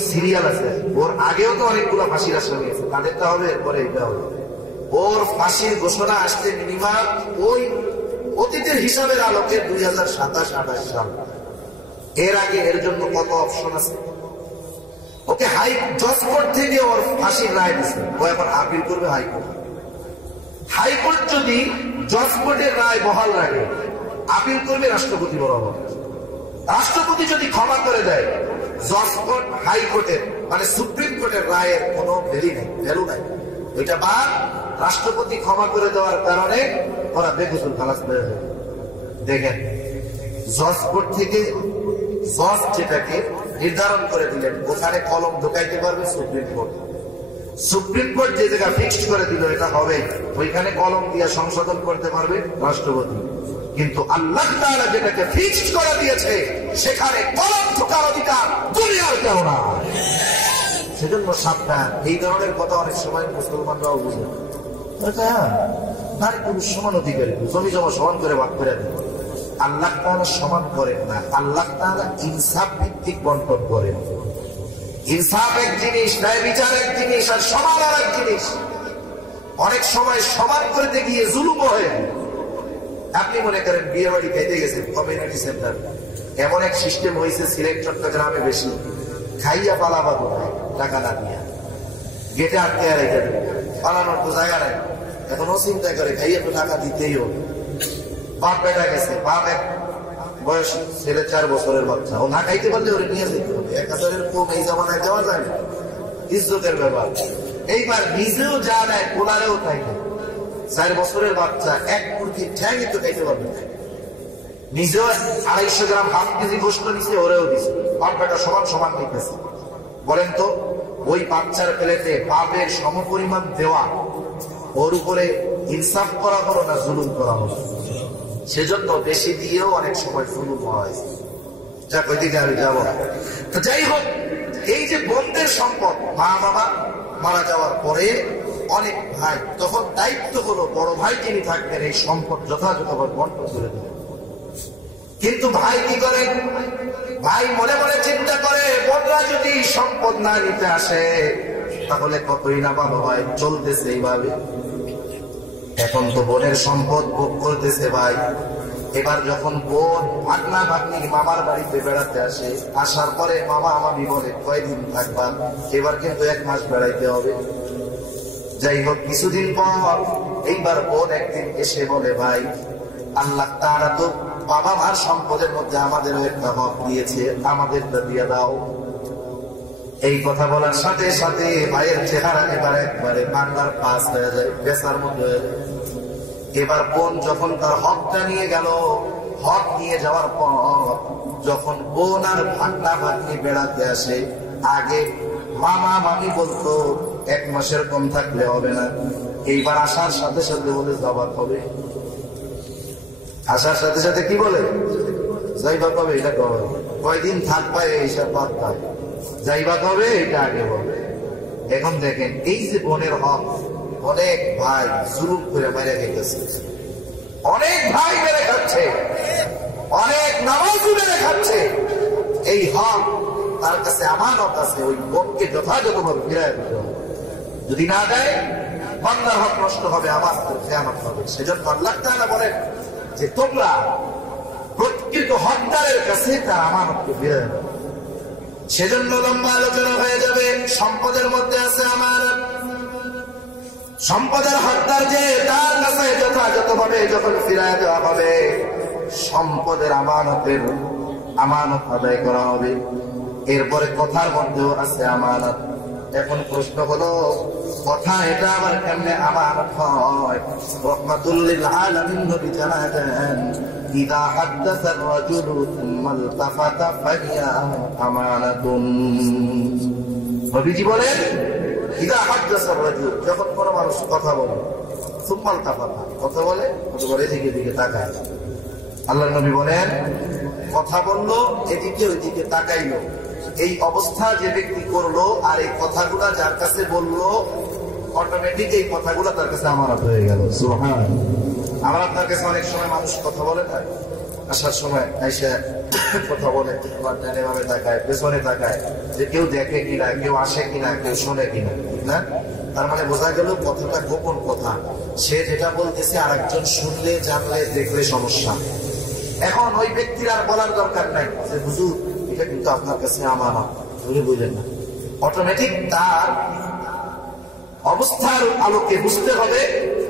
সিরিয়াল আছে, ওর আগেও তো অনেকগুলো ফাঁসির আসামি আছে, তাদেরটা হবে, এরপরে এটা হবে। ওর ফাঁসির ঘোষণা আসতে মিনিমাম ওই অতীতের হিসাবের আলোকে 2027-28 সাল। এর আগে এর জন্য কত অপশন আছে। ওকে জজ কোর্ট থেকে ওর ফাঁসির রায় দিচ্ছে, ও এখন আপিল করবে হাইকোর্ট। হাইকোর্ট যদি জজ কোর্টের রায় বহাল রাখে, আপিল করবে রাষ্ট্রপতি বরাবর। রাষ্ট্রপতি যদি ক্ষমা করে দেয়, জজ কোর্ট হাইকোর্টের মানে সুপ্রিম কোর্টের রায়ের কোনো ভ্যালু নাই। ওইটা বা রাষ্ট্রপতি ক্ষমা করে দেওয়ার কারণে ওরা বেকসুর খালাস পেয়ে যাবে। দেখেন, জজ কোর্ট থেকে জজ যেটাকে নির্ধারণ করে দিলেন, ওখানে কলম ঢোকাইতে পারবে সুপ্রিম কোর্ট। সুপ্রিম কোর্ট যে জায়গা ফিক্সড করে দিল এটা হবে, ওইখানে কলম দিয়ে সংশোধন করতে পারবে রাষ্ট্রপতি। কিন্তু আল্লাহ তাআলা যেটাকে ফিক্সড করে দিয়েছে, সেখানে কলম ঢোকার অধিকার দুনিয়ার কেউ না। সেজন্য সাবধান, এই ধরনের কথা অনেক সময় মুসলমানরাও বুঝে, নারী পুরুষ সমান অধিকারী, জমি জমা সমান করে ভাগ করে দেয়। আল্লাহ তাআলা সমান করেন না, আল্লাহ তাআলা ইনসাফ ভিত্তিক বন্টন করেন। ইনসাফ এক জিনিস, ন্যায় বিচার এক জিনিস, আর সমান আর এক জিনিস। অনেক সময় সমান করতে গিয়ে জুলুম হয়ে, আপনি মনে করেন বিয়ে বাড়ি খাইতে গেছেন, কমিউনিটি সেন্টার, এমন এক সিস্টেম হয়েছে সিলেট চট্টগ্রামে বেশি, খাইয়া পালাবা কোথায় টাকা না দিয়া, গেটে আটকে রেখে দেবে, পালানোর তো জায়গা নাই। এখন ও চিন্তা করে খাইয়া তো টাকা দিতেই হবে। বাপ বেটা গেছে, বাপ এক বয়স ছেলে 4 বছরের বাচ্চা, ও না খাইতে পারলে ওরে নিয়ে যেতে হবে। 1000-এর কম এই জামানায় যাওয়া যায় না, ইজ্জতের ব্যাপার। এইবার নিজেও যা নেয়, কোলারেও তাই না। 4 বছরের বাচ্চা এক মুরগি ঠ্যাংই তো খাইতে পারবে না, নিজেও 250 গ্রাম হাফ কেজি গোস্ত নিচ্ছে, ওরেও দিচ্ছে, বাপ বেটা সমান সমান নিতেছে। বলেন তো, ওই বাচ্চার প্লেটে বাপের সমপরিমাণ দেওয়া, ওর উপরে ইনসাফ করা হলো না জুলুম করা হলো? সেজন্য বেশি দিয়েও অনেক সময় জুলুম হয়। যা কইদিকে আমি যাবো। তো যাই হোক, এই যে বোনদের সম্পদ, মা বাবা মারা যাওয়ার পরে অনেক ভাই, তখন দায়িত্ব হলো বড় ভাই যিনি থাকবেন এই সম্পদ যথাযথভাবে বন্টন করে দেবেন। কিন্তু ভাই কি করে? ভাই মনে মনে চিন্তা করে, বোনরা যদি সম্পদ না নিতে আসে, তাহলে কতই না ভালো হয়। চলতেছে এইভাবে। এখন তো বোনের সম্পদ ভোগ করতেছে ভাই। এবার যখন বোন ভাগনা ভাগ্নি মামার বাড়িতে বেড়াতে আসে, আসার পরে মামা মামি বলে কয়দিন থাকবা, এবার কিন্তু 1 মাস বেড়াইতে হবে। যাই হোক, কিছুদিন পর এইবার বোন একদিন এসে বলে ভাই, আল্লাহ তাআলা তো বাবা মার সম্পদের মধ্যে আমাদেরও একটা হক দিয়েছে, আমাদেরটা দিয়ে দাও। এই কথা বলার সাথে সাথে ভাইয়ের চেহারা এবার একবারে বাংলার পাস হয়ে যায়, বেচার মধ্যে হয়ে যায়। এবার বোন যখন তার হকটা নিয়ে গেল, হক নিয়ে যাওয়ার পর যখন বোন আর ভাগনা ভাগ্নি বেড়াতে আসে, আগে মামা মামি বলতো 1 মাসের কম থাকলে হবে না। এইবার আসার সাথে সাথে বলে জবাব হবে। আসার সাথে সাথে কি বলে? যাইবা কবে এটা কবে, কয়দিন থাকবা এইসব বাদ পায়, যাইবা কবে এটা আগে বলে। এখন দেখেন এই যে বোনের হক, অনেক ভাই জুলুম করে মেরে গেছে, অনেক ভাই মেরে খাচ্ছে, অনেক নামাজও মেরে খাচ্ছে। এই হক তার কাছে আমানত আছে, ওই বোনকে যথাযথভাবে ফিরায় দিতে হবে। যদি না দেয় বান্দার হক নষ্ট হবে, আমার খেয়ানত হবে। সেজন্য আল্লাহ তাআলা বলেন যে তোমরা প্রকৃত হকদারের কাছে তার আমানতকে ফিরায় দাও। সেজন্য লম্বা আলোচনা হয়ে যাবে। সম্পদের মধ্যে আছে আমানত। সম্পদের হকদার যে, তার কাছে যথাযথভাবে যখন ফিরায় দেওয়া হবে, সম্পদের আমানতের আমানত আদায় করা হবে। এরপরে কথার মধ্যেও আছে আমানত। এখন প্রশ্ন হলো, কথা এটা আবার কেমনে আমানত হয়? রাহমাতুল লিল আলামিন নবী জানালেন, ইযা হাদাসা আর-রাজুলু সুম্মা ইলতাফাতা ফাহিয়া আমানাতুন। নবীজি বলেন, ইযা হাদাসা আর-রাজুল, যখন কোনো মানুষ কথা বলে, সুম্মা ইলতাফাতা, কথা বলে, অথবা এদিকে দিকে তাকায়। আল্লাহর নবী বলেন, কথা বললো, এদিকে ওইদিকে তাকাইলো, এই অবস্থা যে ব্যক্তি করলো আর এই কথাগুলা যার কাছে বললো, অটোমেটিক এই কথাগুলা তার কাছে আমানত হয়ে গেল। সুবহানাল্লাহ। আমার আপনার কাছে অনেক সময় মানুষ কথা বলে না, আসার সময় এসে কথা বলে, ডানে বামে তাকায়, পেছনে তাকায়, যে কেউ দেখে কিনা, কেউ আসে কিনা, কেউ শোনে কিনা, ঠিক না? তার মানে বোঝা গেল কথাটা গোপন কথা। সে যেটা বলতেছে আর একজন শুনলে, জানলে, দেখলে সমস্যা। এখন ওই ব্যক্তির আর বলার দরকার নাই যে হুজুর এটা কিন্তু আপনার কাছে আমানত, উনি বুঝলেন না। অটোমেটিক তার অবস্থার আলোকে বুঝতে হবে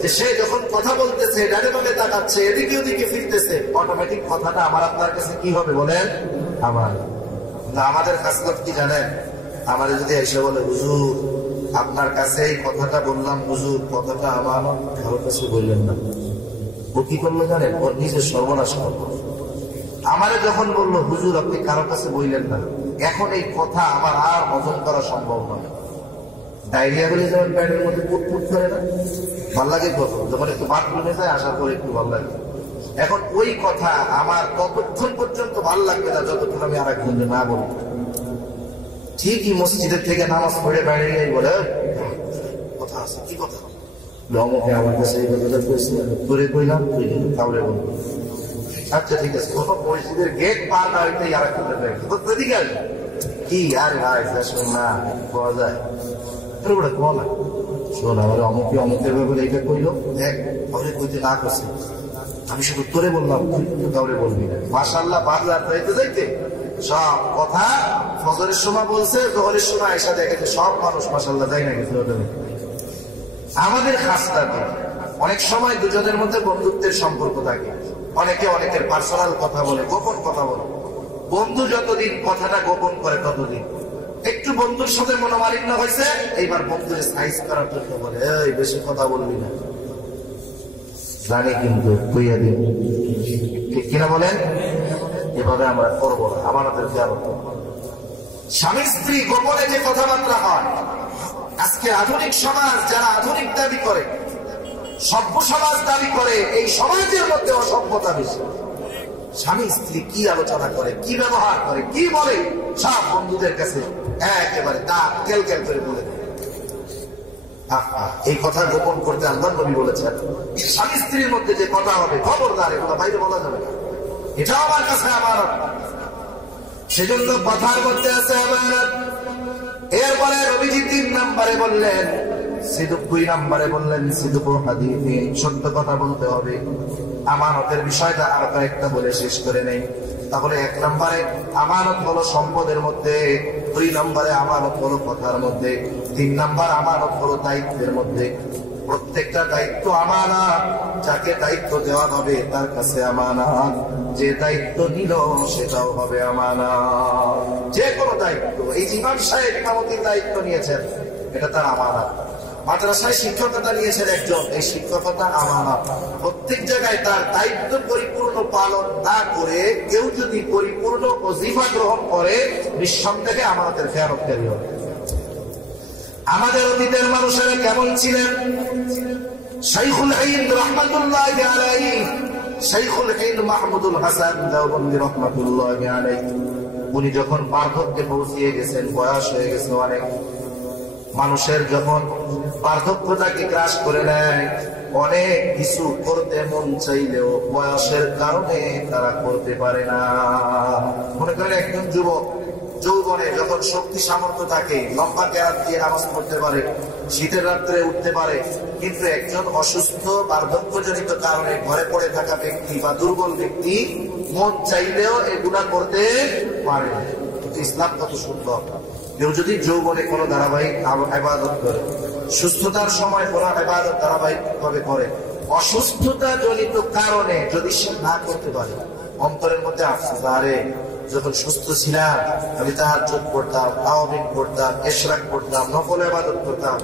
যে সে যখন কথা বলতেছে, ডানে বামে তাকাচ্ছে, এদিকে ওদিকে ফিরতেছে, অটোমেটিক কথাটা আমার আপনার কাছে কি হবে বলেন? আমার। আমাদের খাসলত কি জানেন? আমাদের যদি এসে বলে, হুজুর আপনার কাছে এই কথাটা বললাম, হুজুর কথাটা আমানত, কারোর কাছে বললেন না। ও কি করলো জানেন? ওর নিজের সর্বনাশ করলো। আমারে যখন বললো, হুজুর আপনি কারোর কাছে বললেন না, এখন এই কথা আমার আর হজম করা সম্ভব নয়। ডায়রিয়া হলে যেমন প্যান্টের মধ্যে পুটপুট করে না, ভাল লাগে কত, যখন একটু বাথরুমে যায় আসার পরে একটু ভাল লাগে। এখন ওই কথা আমার ততক্ষণ পর্যন্ত ভাল লাগবে না যতক্ষণ আমি আর একজনকে না বলবো। ঠিকই মসজিদের থেকে নামাজ পড়ে বাইরে গিয়ে বলে, কথা আছে, কি কথা? লমকে আমার কাছে এই কথাটা কইছিল, করে কইলাম, কাউরে বলবো। আচ্ছা ঠিক আছে, কোন মসজিদের গেট পার না হইতেই আর একটা দিকে আসবে কি, আরে ভাই শোন না, পাওয়া যায় না, শোন আমার অমুকে অমুকের ব্যাপারে এটা কইলো, দেখ কাউরে কইতে না করছে, আমি শুধু তোরে বললাম, তুই কাউরে বলবি না। মাশাআল্লাহ, বাংলার যাইতে যাইতে সব কথা ফজরের সময় বলছে, জোহরের সময় এসে দেখেছে সব মানুষ মাশাআল্লাহ যাই না গেছিল। আমাদের খাসটা অনেক সময় দুজনের মধ্যে বন্ধুত্বের সম্পর্ক থাকে, অনেকে অনেকের পার্সোনাল কথা বলে, গোপন কথা বলে। বন্ধু যতদিন কথাটা গোপন করে ততদিন। একটু বন্ধুর সাথে মনোমালিন্য হয়েছে, এইবার বন্ধুর সাইজ করার জন্য বলে, এই বেশি কথা বলবি না, জানি কিন্তু কইয়া দিন, ঠিক কিনা বলেন? এভাবে আমরা করবো না, আমাদের খেয়াল করবো। স্বামী স্ত্রী গোপনে যে কথাবার্তা হয়, আজকে আধুনিক সমাজ যারা আধুনিক দাবি করে, সভ্য সমাজ দাবি করে, এই সমাজের মধ্যে অসভ্যতা বেশি। স্বামী স্ত্রী কি আলোচনা করে, কি ব্যবহার করে, কি বলে, সব বন্ধুদের কাছে একেবারে দাঁত কেল কেল করে বলে দেয়। এই কথা গোপন করতে আল্লাহর নবী বলেছেন, স্বামী স্ত্রীর মধ্যে যে কথা হবে খবরদার এগুলো বাইরে বলা যাবে না, এটাও আমার কাছে আমানত। সেজন্য কথার মধ্যে আছে আমানত। এরপরে নবীজি 3 নম্বরে বললেন সিদুক, 2 নম্বরে বললেন সিদুকুল হাদিসে, সত্য কথা বলতে হবে। আমানতের বিষয়টা আর কয়েকটা বলে শেষ করে নেই। তাহলে 1 নম্বরে আমানত হলো সম্পদের মধ্যে, 2 নম্বরে আমানত হলো কথার মধ্যে, 3 নম্বর আমানত হলো দায়িত্বের মধ্যে। প্রত্যেকটা দায়িত্ব আমানত, যাকে দায়িত্ব দেওয়া হবে তার কাছে আমানত, যে দায়িত্ব নিল সেটাও হবে আমানত। যে কোনো দায়িত্ব, এই ইমাম সাহেব ইমামতির দায়িত্ব নিয়েছেন, এটা তার আমানত। মাদ্রাসায় শিক্ষকতা নিয়েছেন একজন, এই শিক্ষকতা আমানত। প্রত্যেক জায়গায় তার দায়িত্ব পরিপূর্ণ পালন না করে কেউ যদি পরিপূর্ণ ওজিফা গ্রহণ করে, নিঃসন্দেহে আমানতের খেয়ানতকারী হবে। আমাদের অতীতের মানুষেরা কেমন ছিলেন? শাইখুল হিন্দ রাহমাতুল্লাহি আলাইহি, শাইখুল হিন্দ মাহমুদুল হাসান দেওবন্দি রাহমাতুল্লাহি আলাইহি, উনি যখন বার্ধক্যে পৌঁছিয়ে গেছেন, বয়স হয়ে গেছে অনেক, মানুষের যখন বার্ধক্যটাকে গ্রাস করে নেয়, অনেক কিছু করতে মন চাইলেও বয়সের কারণে তারা করতে পারে না। মনে করেন একজন যুবক যৌবনে যখন শক্তি সামর্থ্য থাকে, লম্বা কেরাত দিয়ে নামাজ পড়তে পারে, শীতের রাত্রে উঠতে পারে, কিন্তু একজন অসুস্থ বার্ধক্যজনিত কারণে ঘরে পড়ে থাকা ব্যক্তি বা দুর্বল ব্যক্তি মন চাইলেও এগুলা করতে পারে না। কিন্তু ইসলাম কত সুন্দর, কেউ যদি যৌবনে কোনো ধারাবাহিক ইবাদত করে, সুস্থতার সময় কোনো ইবাদত ধারাবাহিক ভাবে করে, অসুস্থতা জনিত কারণে যদি সে না করতে পারে, অন্তরের মধ্যে আফসোস, আরে যখন সুস্থ ছিলাম আমি তাহাজ্জুদ পড়তাম, তাওয়াবিন পড়তাম, ইশরাক করতাম, নফল ইবাদত করতাম,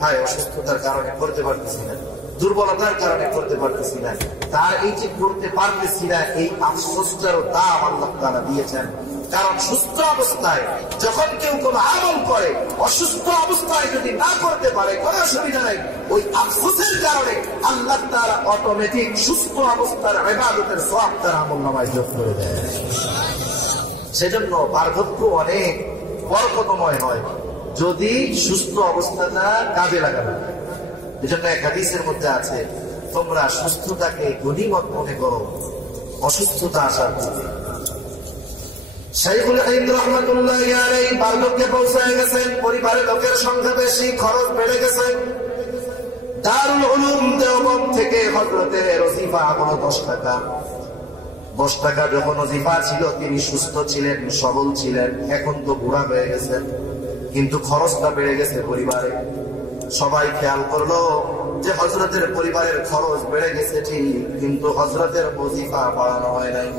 হায় অসুস্থতার কারণে করতে পারতেছি না, দুর্বলতার কারণে করতে পারতেছি না। তার এই যে করতে পারতেছি না, এই আফসোসটারও দাম আল্লাহ তাআলা দিয়েছেন। কারণ সুস্থ অবস্থায় যখন কেউ কোনো আমল করে, অসুস্থ অবস্থায় যদি না করতে পারে কোনো অসুবিধা নাই, ওই আফসোসের কারণে আল্লাহ তাআলা অটোমেটিক সুস্থ অবস্থার ইবাদতের সওয়াব তার আমলনামায় যোগ করে দেয়। সেজন্য বার্ধক্য অনেক বরকতময় হয় যদি সুস্থ অবস্থাটা কাজে লাগানো। এজন্য এক হাদিসের মধ্যে আছে, তোমরা সুস্থতাকে গনিমত মনে করো অসুস্থতা আসার পূর্বে। শাইখুল হিন্দ রাহমাতুল্লাহি আলাইহি বার্ধক্যে পৌঁছায় গেছেন, পরিবারের লোকের সংখ্যা বেশি, খরচ বেড়ে গেছে। দারুল উলুম দেওবন্দ থেকে হযরতের ওজিফা হলো 10 টাকা। 10 টাকা যখন ওজিফা ছিল, তিনি সুস্থ ছিলেন, সবল ছিলেন। এখন তো বুড়া হয়ে গেছেন, কিন্তু খরচটা বেড়ে গেছে পরিবারে। সবাই খেয়াল করলো যে হযরতের পরিবারের খরচ বেড়ে গেছে ঠিক, কিন্তু হযরতের ওজিফা বাড়ানো হয় নাই।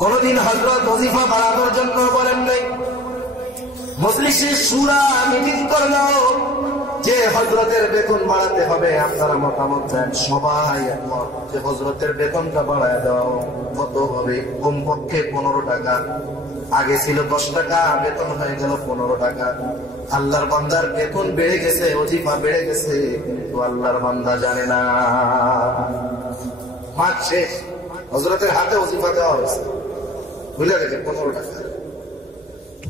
কোনদিন হযরত ওজিফা বাড়ানোর জন্য বলেন নাই। মজলিসে শুরা মিটিং করলো যে হযরতের বেতন বাড়াতে হবে, আপনারা মতামত দেন। সবাই একমত যে হযরতের বেতনটা বাড়ায় দেওয়া কত হবে, কমপক্ষে 15 টাকা। আগে ছিল 10 টাকা, বেতন হয়ে গেল 15 টাকা। আল্লাহর বান্দার বেতন বেড়ে গেছে, ওজিফা বেড়ে গেছে, কিন্তু আল্লাহর বান্দা জানে না। মাস শেষ, হযরতের হাতে ওজিফা দেওয়া হয়েছে, বুঝলে গেছে 15 টাকা।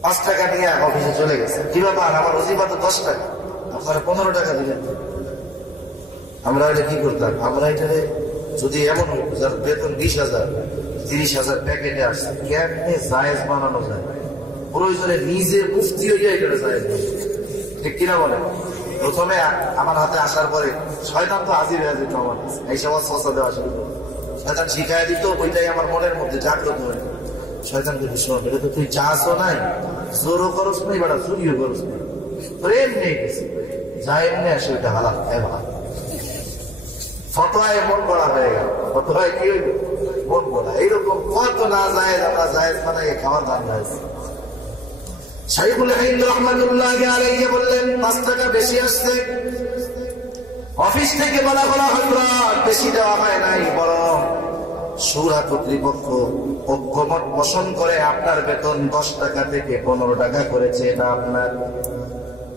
5 টাকা নিয়ে অফিসে চলে গেছে। কি ব্যাপার, আমার ওজিফা তো 10 টাকা, আপনারা 15 টাকা দিলেন। আমরা এটা কি করতাম, আমরা এটা যদি এমন হতো যার বেতন 20,000, 30,000 প্যাকেটে আসছে, কেমনে জায়েজ বানানো যায়, প্রয়োজনে নিজে মুফতি হইয়া এটা জায়েজ বানানো, ঠিক কিনা বলেন? প্রথমে আমার হাতে আসার পরে শয়তান তো হাজির হয়ে যেত আমার এই সমাজ সস্তা দেওয়া শুরু করে। শয়তান শিখাই দিত, ওইটাই আমার মনের মধ্যে জাগ্রত হয়ে। শয়তানকে শোন, এটা তো তুই চাষও নাই, জোরও খরচ নেই, বেড়া চুরিও খরচ নেই, প্রেম নেই কিছু, যা এমনি আসে ওইটা হালাল ভালো। ফতোয়ায় মন করা হয়ে গেল, ফতোয়ায় কি হইল, মন করা। এইরকম কত না জায়েজ আমরা জায়েজ বানাই খাওয়ার দান হয়েছে। শাইখুল হিন্দ রাহমাতুল্লাহি আলাইহি বললেন 5 টাকা বেশি আসছে। অফিস থেকে বলা হযরত বেশি দেওয়া হয় নাই, বরং শুরা কর্তৃপক্ষ ঐক্যমত পোষণ করে আপনার বেতন 10 টাকা থেকে 15 টাকা করেছে, এটা আপনার।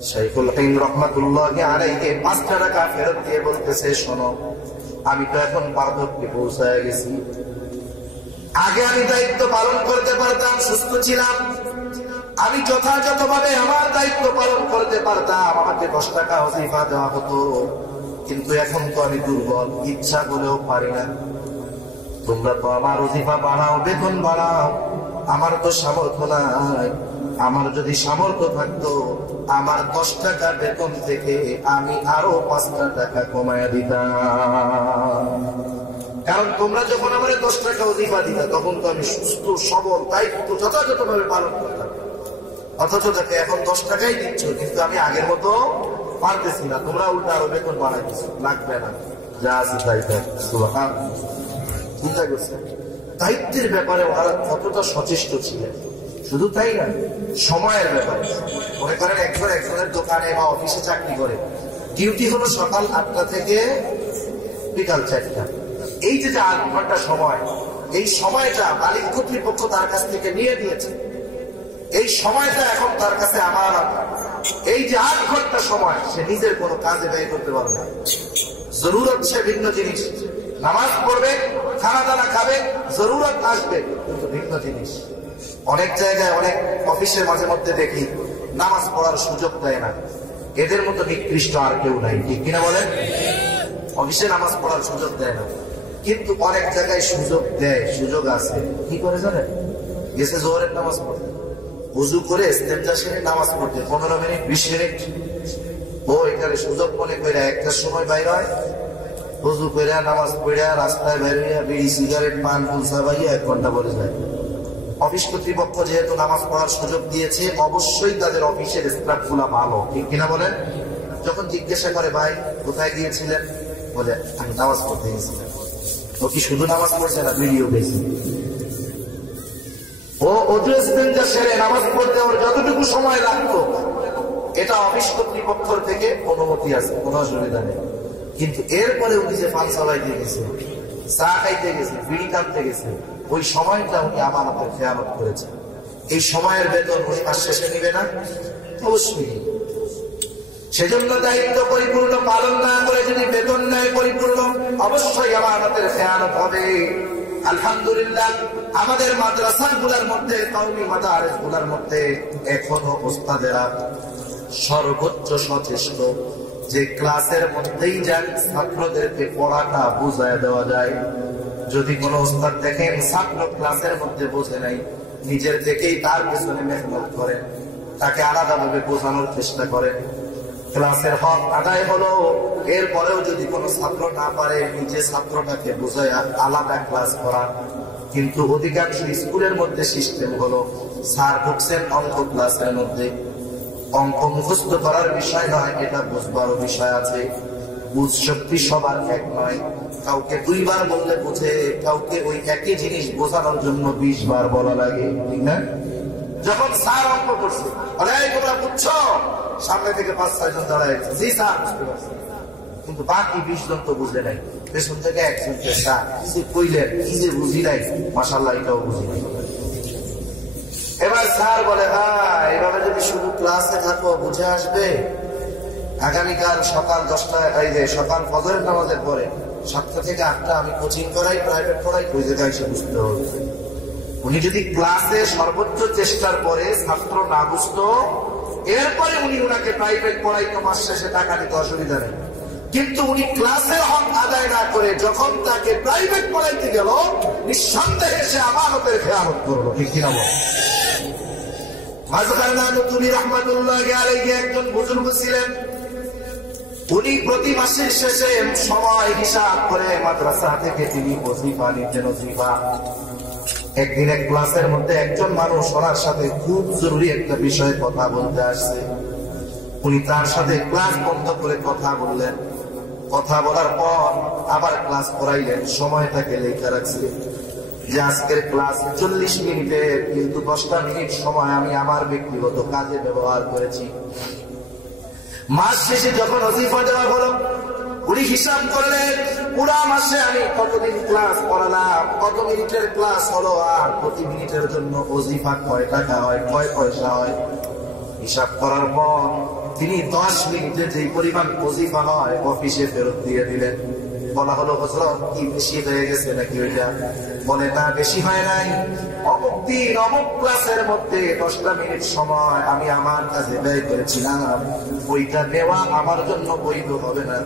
শাইখুল হিন্দ রাহমাতুল্লাহি আলাইহি 5 টাকা ফেরত দিয়ে বলতেছে, শোনো, আমি তো এখন বার্ধক্যে পৌঁছায় গেছি। আগে আমি দায়িত্ব পালন করতে পারতাম, সুস্থ ছিলাম, আমি যথাযথভাবে আমার দায়িত্ব পালন করতে পারতাম, আমাকে 10 টাকা ওজিফা দেওয়া হতো। কিন্তু এখন তো আমি দুর্বল, ইচ্ছা করলেও পারি না। তোমরা তো আমার ওজিফা বাড়াও, বেতন বাড়াও, আমার তো সামর্থ্য নাই। আমার যদি সামর্থ্য থাকতো আমার 10 টাকা বেতন থেকে আমি আরো 5টা টাকা কমায়া দিতাম। কারণ তোমরা যখন আমার 10 টাকা ওজিফা দিতা তখন তো আমি সুস্থ সবল দায়িত্ব যথাযথভাবে পালন করতাম। অথচ তাকে এখন 10 টাকাই দিচ্ছ, কিন্তু আমি আগের মতো পারতেছি না। তোমরা উল্টা আরো বেতন বাড়াই দিচ্ছ, লাগবে না, যা আছে তাই থাক। সুবহানাল্লাহ। চিন্তা করছে দায়িত্বের ব্যাপারে ওরা কতটা সচেষ্ট ছিলেন। শুধু তাই না, সময়ের ব্যাপারে মনে করেন একজনের দোকানে বা অফিসে চাকরি করে, ডিউটি হলো সকাল 8টা থেকে বিকাল 4টা। এই যে 8 ঘন্টা সময়, এই সময়টা মালিক কর্তৃপক্ষ তার কাছ থেকে নিয়ে দিয়েছে। এই সময়টা এখন তার কাছে আমার, এই যে 8 ঘন্টা সময় সে নিজের কোনো কাজে ব্যয় করতে পারবে না। জরুরত সে ভিন্ন জিনিস, নামাজ পড়বে, খানা দানা খাবে, জরুরত আসবে, কিন্তু ভিন্ন জিনিস। অনেক জায়গায় অনেক অফিসের মাঝে মধ্যে দেখি নামাজ পড়ার সুযোগ দেয় না। এদের মতো নিকৃষ্ট আর কেউ নাই, ঠিক কিনা বলেন? অফিসে নামাজ পড়ার সুযোগ দেয় না, কিন্তু অনেক জায়গায় সুযোগ দেয়, সুযোগ আছে। কি করে জানেন? গেছে জোহরের নামাজ পড়তে, উযু করে ইস্তেঞ্জা সেরে নামাজ পড়তে 15 মিনিট 20 মিনিট, ও এখানে সুযোগ মনে করে 1টার সময় বাইর হয়, উযু করে নামাজ পড়ে রাস্তায় বের হইয়া বিড়ি সিগারেট পান ফুলসা বাইয়া 1 ঘন্টা পরে যায়। অফিস কর্তৃপক্ষ যেহেতু নামাজ পড়ার সুযোগ দিয়েছে, অবশ্যই তাদের অফিসের স্টাফ গুলা ভালো, ঠিক কিনা বলেন? যখন জিজ্ঞাসা করে ভাই কোথায় গিয়েছিলেন, বলে আমি নামাজ পড়তে গেছিলাম। ও কি শুধু নামাজ পড়ছে না, ভিডিও দেখছি। ও ওযু ইস্তেঞ্জা সেরে নামাজ পড়তে ওর যতটুকু সময় লাগতো, এটা অফিস কর্তৃপক্ষ থেকে অনুমতি আছে, কোনো অসুবিধা নেই। কিন্তু এরপরে উনি যে পান চালাইতে গেছে, চা খাইতে গেছে, বিড়ি টানতে গেছে, ওই সময়টা উনি আমানতের খেয়ানত করেছেন। এই সময়ের বেতন উনি মাস শেষে নিবে না? অবশ্যই। সেজন্য দায়িত্ব পরিপূর্ণ পালন না করে যদি বেতন নেয় পরিপূর্ণ, অবশ্যই আমানতের খেয়ানত হবে। আলহামদুলিল্লাহ, আমাদের মাদ্রাসাগুলোর মধ্যে, কওমি মাদারিসগুলোর মধ্যে এখনো ওস্তাদেরা সর্বোচ্চ সচেষ্ট যে ক্লাসের মধ্যেই যেন ছাত্রদেরকে পড়াটা বুঝায় দেওয়া যায়। যদি কোনো ওস্তাদ দেখেন ছাত্র ক্লাসের মধ্যে বোঝে নাই, নিজের থেকেই তার পেছনে মেহনত করেন, তাকে আলাদাভাবে বোঝানোর চেষ্টা করেন। ক্লাসের হক আদায় হলো, এরপরেও যদি কোনো ছাত্র না পারে, নিজে ছাত্রটাকে বুঝায় আলাদা ক্লাস করা। কিন্তু অধিকাংশ স্কুলের মধ্যে সিস্টেম হলো, স্যার ঢুকছেন অঙ্ক ক্লাসের মধ্যে, অঙ্ক মুখস্থ করার বিষয় নয়, এটা বুঝবারও বিষয় আছে। বুঝ শক্তি সবার এক নয়, কাউকে 2 বার বললে বুঝে, কাউকে ওই একই জিনিস বোঝানোর জন্য 20 বার বলা লাগে, ঠিক না? যখন স্যার অঙ্ক করছে, আরে তোমরা বুঝছো, সামনে থেকে 5-6 জন দাঁড়ায়, জি স্যার বুঝতে পারছি, কিন্তু বাকি 20 জন তো বুঝে নাই। পেছন থেকে একজনকে স্যার কি যে কইলেন, কি যে বুঝি নাই, মাশাআল্লাহ এটাও বুঝি নাই। এবার স্যার বলে, হ্যাঁ এভাবে যদি শুধু ক্লাসে থাকো বুঝে আসবে, আগামীকাল সকাল 10টা, এই যে সকাল ফজরের নামাজের পরে 7টা থেকে 8টা আমি কোচিং করাই, প্রাইভেট পড়াই, ওই জায়গায় এসে বুঝতে হবে। উনি যদি ক্লাসে সর্বোচ্চ চেষ্টার পরে ছাত্র না বুঝতো, এরপরে উনি ওনাকে প্রাইভেট পড়াইতো, মাস শেষে টাকা নিতে অসুবিধা নেই। কিন্তু উনি ক্লাসের হক আদায় না করে যখন তাকে প্রাইভেট পড়াইতে গেল, নিঃসন্দেহে সে আমানতের খেয়ানত করলো, ঠিক কিনা বল? একজন বুজুর্গ ছিলেন, উনি প্রতি মাসের শেষে সময় হিসাব করে মাদ্রাসা থেকে তিনি ওজিফা নিতেন। ওজিফা একদিন এক ক্লাসের মধ্যে একজন মানুষ ওনার সাথে খুব জরুরি একটা বিষয়ে কথা বলতে আসছে। উনি তার সাথে ক্লাস বন্ধ করে কথা বললেন। কথা বলার পর আবার ক্লাস করাইলেন, সময়টাকে লেখা রাখছে যে আজকের ক্লাস 40 মিনিটের, কিন্তু 10টা মিনিট সময় আমি আমার ব্যক্তিগত কাজে ব্যবহার করেছি। মাস শেষে যখন ওজিফা দেওয়া হলো, উনি হিসাব করলেন পুরা মাসে আমি কতদিন ক্লাস করালাম, কত মিনিটের ক্লাস হলো, আর প্রতি মিনিটের জন্য ওজিফা কয় টাকা হয়, কয় পয়সা হয়। হিসাব করার পর তিনি 10 মিনিটে যে পরিমাণ ওজিফা হয় অফিসে ফেরত দিয়ে দিলেন। বলা হলো, হযরত কি বেশি হয়ে গেছে নাকি ওইটা? বলে না, বেশি হয় নাই। অমুক দিন অমুক ক্লাসের মধ্যে 10টা মিনিট সময় আমি আমার কাজে ব্যয় করেছিলাম, ওইটা নেওয়া আমার জন্য বৈধ হবে না,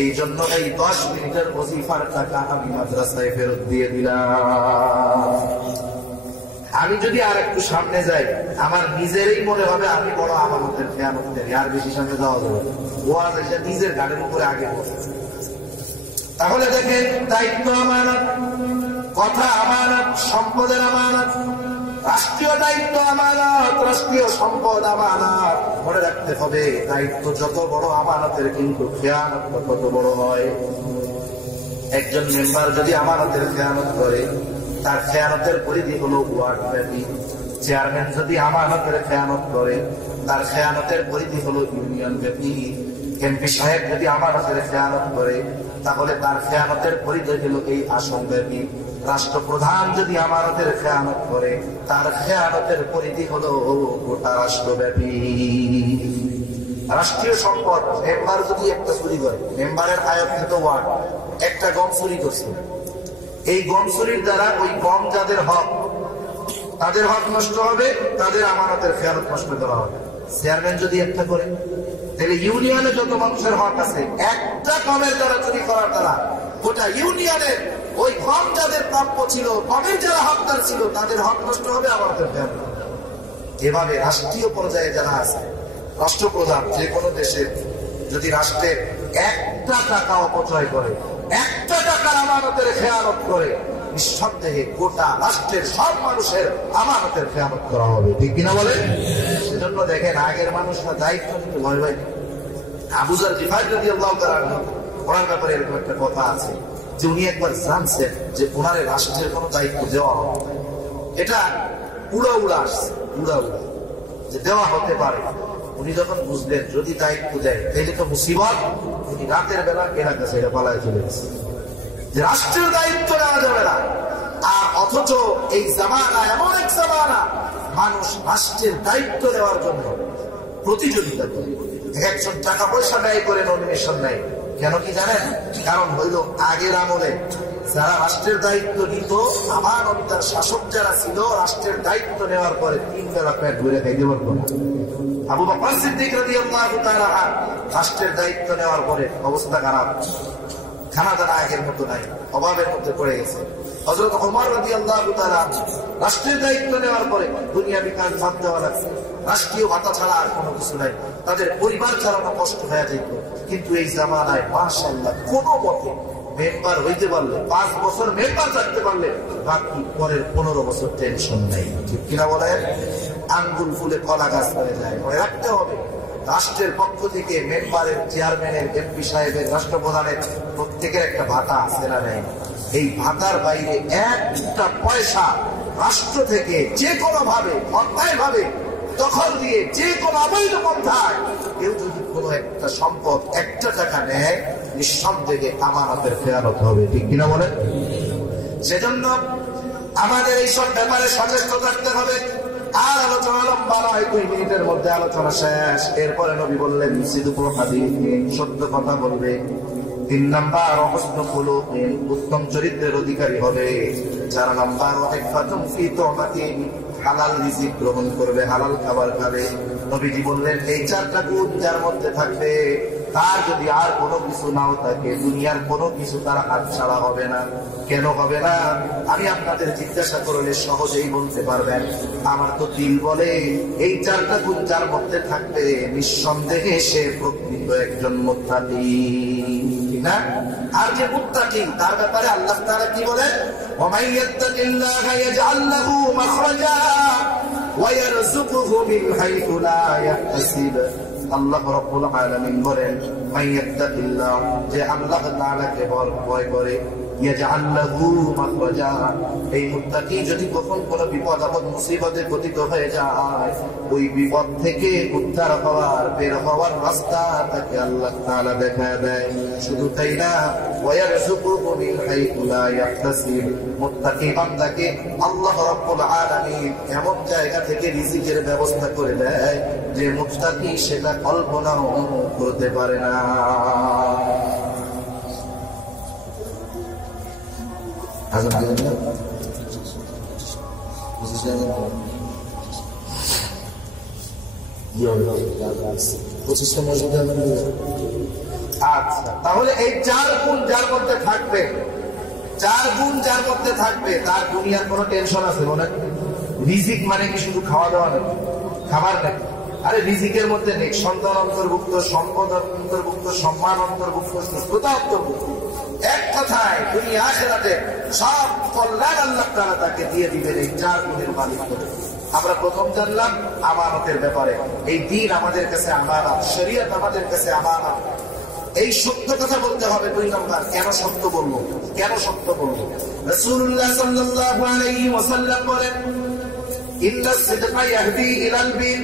এই জন্য এই 10 মিনিটের ওজিফার টাকা আমি মাদ্রাসায় ফেরত দিয়ে দিলাম। আমি যদি আর একটু সামনে যাই, আমার নিজেরই মনে হবে আমি বড় আমানতের খেয়ানতের, আর বেশি সামনে যাওয়া যাবে। ওয়াজ এসে নিজের গাড়ির উপরে আগে বসেছে। তাহলে দেখেন, দায়িত্ব আমানত, কথা আমানত, সম্পদের আমানত, রাষ্ট্রীয় দায়িত্ব আমানত, রাষ্ট্রীয় সম্পদ আমানত। মনে রাখতে হবে, দায়িত্ব যত বড়, আমানতের কিন্তু খেয়ানত তত বড় হয়। একজন মেম্বার যদি আমানতের খেয়ানত করে, তার খেয়ানতের পরিধি হলো ওয়ার্ড ব্যাপী। চেয়ারম্যান যদি আমানতের খেয়ানত করে, তার খেয়ানতের পরিধি হলো ইউনিয়ন ব্যাপী। এমপি সাহেব যদি আমানতের খেয়ানত করে, তাহলে তার খেয়ানতের পরিধি হলো এই আসন ব্যাপী। রাষ্ট্রপ্রধান যদি আমানতের খেয়ানত করে, তার খেয়ানতের পরিধি হলো গোটা রাষ্ট্রব্যাপী। রাষ্ট্রীয় সম্পদ, মেম্বার যদি একটা চুরি করে, মেম্বারের আয়ত্ত ওয়ার্ড একটা গম চুরি করছে, এই গম চুরির দ্বারা ওই গম যাদের হক, তাদের হক নষ্ট হবে, তাদের আমানতের খেয়ানত নষ্ট করা হবে। চেয়ারম্যান যদি একটা করে, তাহলে ইউনিয়নে যত মানুষের হক আছে, একটা গমের দ্বারা চুরি করার দ্বারা গোটা ইউনিয়নের ওই গম যাদের প্রাপ্য ছিল, গমের যারা হকদার ছিল, তাদের হক নষ্ট হবে, আমানতের খেয়ানত। এভাবে রাষ্ট্রীয় পর্যায়ে যারা আছে, রাষ্ট্রপ্রধান যে কোনো দেশের যদি রাষ্ট্রের একটা টাকা অপচয় করে, একটা টাকার আমানতের খেয়ানত করে, নিঃসন্দেহে গোটা রাষ্ট্রের সব মানুষের আমানতের খেয়ানত করা হবে। ঠিক কিনা বলে? সেজন্য দেখেন, আগের মানুষরা দায়িত্ব নিতে ভয় ভয়। আবু যর গিফারী রাদিয়াল্লাহু তাআলা ওনার ব্যাপারে এরকম একটা কথা আছে যে উনি একবার জানছেন যে ওনার রাষ্ট্রের কোনো দায়িত্ব দেওয়া হবে, এটা উড়া উড়া আসছে, উড়া উড়া যে দেওয়া হতে পারে। উনি যখন বুঝলেন যদি দায়িত্ব দেয় তাহলে তো মুসিবত, উনি রাতের বেলা এলাকা ছেড়ে পালায় চলে গেছে, যে রাষ্ট্রের দায়িত্ব নেওয়া যাবে না। আর অথচ এই জামানা এমন এক জামানা, মানুষ রাষ্ট্রের দায়িত্ব নেওয়ার জন্য প্রতিযোগিতা করে, একজন টাকা পয়সা ব্যয় করে নমিনেশন নেয়। কেন কি জানেন? কারণ হইল আগের আমলে যারা রাষ্ট্রের দায়িত্ব নিত, আমানতদার শাসক যারা ছিল, রাষ্ট্রের দায়িত্ব নেওয়ার পরে 3 বেলা পেট ভরে খাইতে পারত না। আবু বকর সিদ্দিক রাদিয়াল্লাহু তাআলা রাষ্ট্রের দায়িত্ব নেওয়ার পরে অবস্থা খারাপ, খানা দানা আগের মতো নাই, অভাবের মধ্যে পড়ে গেছে। হযরত ওমর রাদিয়াল্লাহু তাআলা রাষ্ট্রের দায়িত্ব নেওয়ার পরে দুনিয়াবি কাজ বাদ দেওয়া লাগছে, রাষ্ট্রীয় ভাতা ছাড়া আর কোনো কিছু নাই, তাদের পরিবার চালানো কষ্ট হয়ে যেত। কিন্তু এই জামানায় মাশাআল্লাহ কোনো মতে মেম্বার হইতে পারলে, 5 বছর মেম্বার থাকতে পারলে, বাকি পরের 15 বছর টেনশন নাই। ঠিক কিনা বলেন? আঙ্গুল ফুলে কলা গাছ হয়ে যায়। মনে রাখতে হবে, রাষ্ট্রের পক্ষ থেকে মেম্বারের, চেয়ারম্যানের, এমপি সাহেবের, রাষ্ট্রপ্রধানের প্রত্যেকের একটা ভাতা আছে না নাই? এই ভাতার বাইরে একটা পয়সা রাষ্ট্র থেকে যে কোনো ভাবে, অন্যায় ভাবে দখল দিয়ে, যে কোনো অবৈধ পন্থায় কেউ যদি কোনো একটা সম্পদ, একটা টাকা নেয়, নিঃসন্দেহে আমানতের খেয়ানত হবে। ঠিক কিনা বলেন? সেজন্য আমাদের এইসব ব্যাপারে সচেষ্ট থাকতে হবে। আর আলোচনা লম্বা নয়, 2 মিনিটের মধ্যে আলোচনা শেষ। এরপরে নবী বললেন, সিদকুল হাদিস, সত্য কথা বলবে। 3 নাম্বার, হসনুল খুলুক, উত্তম চরিত্রের অধিকারী হবে। 4 নাম্বার, ইফাতুন ফি তুমাতিন, হালাল রিজিক গ্রহণ করবে, হালাল খাবার খাবে। নবীজি বললেন, এই 4টা গুণ যার মধ্যে থাকবে, তার যদি আর কোনো কিছু নাও থাকে, দুনিয়ার কোনো কিছু তার হাত ছাড়া হবে না। কেন হবে না? আমি আপনাদের জিজ্ঞাসা করলে সহজেই বলতে পারবেন। আমার তো দিল বলে, এই 4টা গুণ যার মধ্যে থাকবে, নিঃসন্দেহে সে প্রকৃত একজন মুত্তাকি। না? আর যে মুত্তাকি, তার ব্যাপারে আল্লাহ তাআলা কি বলেন? ওয়া মান ইয়াত্তাকিল্লাহা ইয়াজআল লাহু মাখরাজা ওয়া ইয়ারযুকুহু মিন হাইথু লা ইয়াহতাসিব। আল্লাহ রাব্বুল আলামিন বলেন, মান ইয়াত্তাকিল্লাহ, যে আল্লাহ তাআলাকে ভয় করে, ইয়াজআল লাহু মাখরাজা, এই মুত্তাকি যদি কখন কোনো বিপদ আপদ মুসিবতে পতিত হয়ে যায়, ওই বিপদ থেকে উদ্ধার হওয়ার, বের হওয়ার রাস্তা তাকে আল্লাহ তাআলা দেখায় দেয়। শুধু তাই না, ওয়া ইয়ারযুকুহু মিন হাইথু লা ইয়াহতাসিব, মুত্তাকি বান্দাকে আল্লাহ রাব্বুল আলামিন এমন জায়গা থেকে রিজিকের ব্যবস্থা করে দেয় যে মুত্তাকি সেটা কল্পনাও করতে পারে না। আচ্ছা, তাহলে এই 4 গুণ যার মধ্যে থাকবে, 4 গুণ যার মধ্যে থাকবে, তার দুনিয়ার কোনো টেনশন আছে মনে রিজিক মানে কি শুধু খাওয়া দাওয়া নাকি, খাবার নাকি? আরে রিজিকের মধ্যে নেই সন্তান অন্তর্ভুক্ত, সম্পদ অন্তর্ভুক্ত, সম্মান অন্তর্ভুক্ত, সুস্থতা অন্তর্ভুক্ত। এক কথায় দুনিয়া আখিরাতে সব কল্যাণ আল্লাহ তাআলা তাকে দিয়ে দিবেন এই 4 গুণের মালিক করে। আমরা প্রথম জানলাম আমানতের ব্যাপারে, এই দ্বীন আমাদের কাছে আমানত, শরীয়ত আমাদের কাছে আমানত। এই সত্য কথা বলতে হবে। 2 নম্বর, কেন সত্য বলবো? কেন সত্য বলবো? রাসূলুল্লাহ সাল্লাল্লাহু আলাইহি ওয়াসাল্লাম বলেন, ইন্নাস সিদকা ইয়াহদি ইলাল বির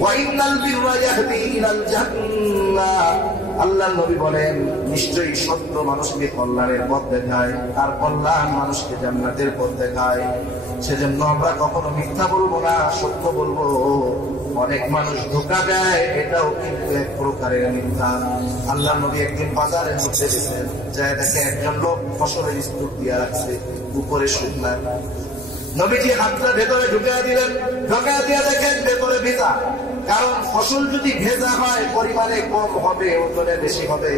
ওয়া ইন্নাল বিররা ইয়াহদি ইলাল জান্নাহ। আল্লাহর নবী বলেন, নিশ্চয়ই সত্য মানুষকে কল্যাণের পথ দেখায়, আর কল্যাণ মানুষকে জান্নাতের পথ দেখায়। সেজন্য আমরা কখনো মিথ্যা বলবো না, সত্য বলবো। অনেক মানুষ ধোঁকা দেয়, এটাও কিন্তু এক প্রকারের মিথ্যা। আল্লাহর নবী একদিন বাজারের মধ্যে গেছেন, যায় দেখে একজন লোক ফসলের স্তূপ দিয়ে রাখছে, উপরে শুকনা। নবীজি হাতটা ভেতরে ঢুকিয়ে দিলেন, ঢুকিয়ে দিয়ে দেখেন ভেতরে ভেজা। কারণ ফসল যদি ভেজা হয় পরিমাণে কম হবে, ওজনে বেশি হবে।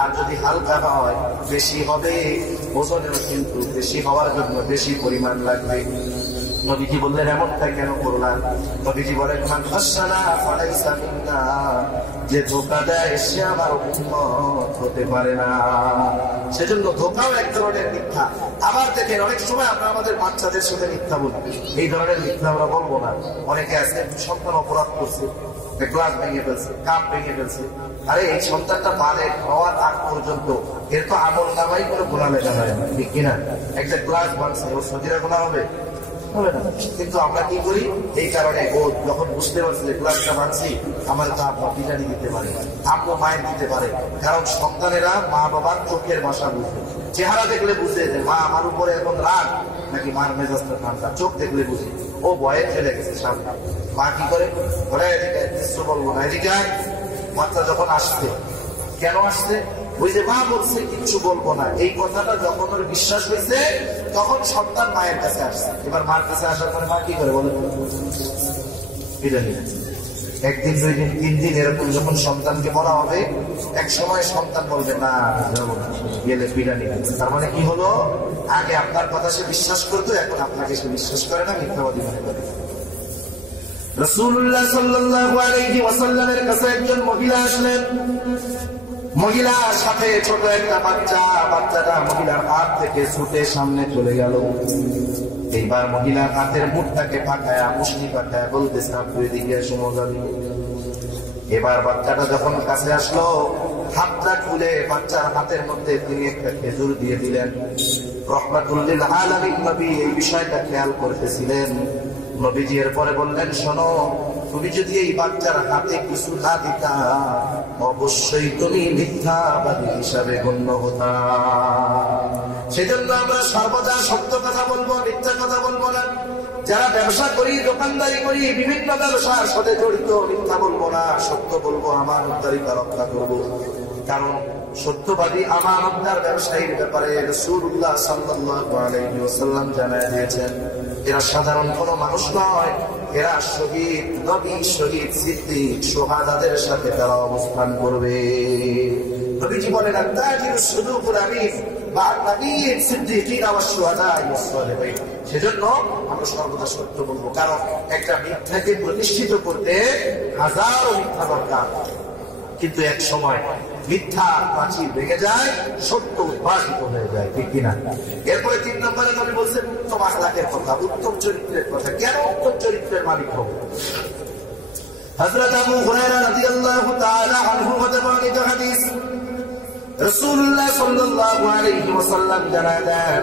আর যদি হালকা হয় বেশি হবে, ওজনেও কিন্তু বেশি হওয়ার জন্য বেশি পরিমাণ লাগবে। নবীজি বললেন, এমনটা কেন করলাম? নবীজি বলেন, মান ফাসানা ফালাইসা মিন্না, যে ধোঁকা দেয় সে আমার উম্মত হতে পারে না। সেজন্য ধোঁকাও এক ধরনের মিথ্যা। আবার দেখেন, অনেক সময় আমরা আমাদের বাচ্চাদের সাথে মিথ্যা বলি। এই ধরনের মিথ্যা আমরা বলবো না। অনেকে আছে, সন্তান অপরাধ করছে, গ্লাস ভেঙে ফেলছে, কাপ ভেঙে ফেলছে। আরে এই সন্তানটা বালের হওয়ার আগ পর্যন্ত এর তো আমল নামাই করে গোনা লেখা হয় না, ঠিক কিনা? একটা গ্লাস ভাঙছে, ওর সজিরা গোনা হবে? কিন্তু আমরা কি করি? এই কারণে ও যখন বুঝতে পারছে যে গ্লাসটা ভাঙছি, আমার তো আব্বা বিরিয়ানি দিতে পারে, আব্বু মায়ের দিতে পারে। কারণ সন্তানেরা মা বাবার চোখের ভাষা বুঝে, চেহারা দেখলে বুঝে যে মা আমার উপরে এখন রাগ নাকি মার মেজাজটা ঠান্ডা, চোখ দেখলে বুঝে। ও ভয়ে ফেলে গেছে সামনে। মা কি করে? বলে এদিকে কিছু বলবো না, এদিকে। বাচ্চা যখন আসছে, কেন আসছে? ওই যে মা বলছে কিচ্ছু বলবো না, এই কথাটা যখন ওর বিশ্বাস হয়েছে, তখন সন্তান মায়ের কাছে আসছে। এবার মার কাছে আসার পরে মা কি করে বলে? একদিন, 2 দিন, 3 দিন এরকম যখন সন্তানকে বলা হবে, এক সময় সন্তান বলবে না যাবো না, গেলে বিরিয়ানি। তার মানে কি হলো? আগে আপনার কথা সে বিশ্বাস করতো, এখন আপনাকে সে বিশ্বাস করে না, মিথ্যাবাদী মনে করে। রাসূলুল্লাহ সাল্লাল্লাহু আলাইহি ওয়াসাল্লামের কাছে একজন মহিলা আসলেন। মহিলার সাথে ছোট একটা বাচ্চা। বাচ্চাটা মহিলার হাত থেকে ছুটে সামনে চলে গেল। এইবার মহিলার হাতের মুঠটাকে পাকায়া, মুষ্টি পাকায়া বলতেছে, আপনি এদিকে এসে মজা দিব। এবার বাচ্চাটা যখন কাছে আসলো, হাতটা খুলে বাচ্চার হাতের মধ্যে তিনি একটা খেজুর দিয়ে দিলেন। রাহমাতুল লিল আলামিন নবী এই বিষয়টা খেয়াল করতেছিলেন। নবীজি এরপরে বললেন, শোনো, তুমি যদি এই বাচ্চার হাতে কিছু না দিতা, অবশ্যই তুমি মিথ্যাবাদী হিসাবে গণ্য হতা। সেজন্য আমরা সর্বদা সত্য কথা বলবো, মিথ্যা কথা বলবো না। যারা ব্যবসা করি, দোকানদারি করি, বিভিন্ন ব্যবসার সাথে জড়িত, মিথ্যা বলবো না, সত্য বলবো, আমানতদারিতা রক্ষা করবো। কারণ সত্যবাদী আমানতদার ব্যবসায়ীর ব্যাপারে রাসূলুল্লাহ সাল্লাল্লাহু আলাইহি ওয়াসাল্লাম জানায় দিয়েছেন, এরা সাধারণ কোনো মানুষ নয়, এরা শহীদ, নবী, শহীদ, সিদ্দিক, শুহাদাদের সাথে তারা অবস্থান করবে। নবীজি বলেন, আত-তাজিরু সুদুকুল আমিন মা নবিয়্যিন সিদ্দিকিন ওয়া শুহাদা ওয়াস সালিহিন। সেজন্য আমরা সর্বদা সত্য বলবো। কারণ একটা মিথ্যাকে প্রতিষ্ঠিত করতে হাজারো মিথ্যা দরকার, কিন্তু এক সময় মিথ্যা প্রাচীর ভেঙে যায়, সত্য উদ্ভাসিত হয়ে যায়, ঠিক কিনা? এরপরে 3 নম্বরে নবী বলছেন উত্তম আখলাকের কথা, উত্তম চরিত্রের কথা। কেন উত্তম চরিত্রের মালিক হবো? হযরত আবু হুরায়রা রাদিয়াল্লাহু তাআলা আনহু হতে বর্ণিত হাদিস, রাসূলুল্লাহ সাল্লাল্লাহু আলাইহি ওয়াসাল্লাম জানালেন,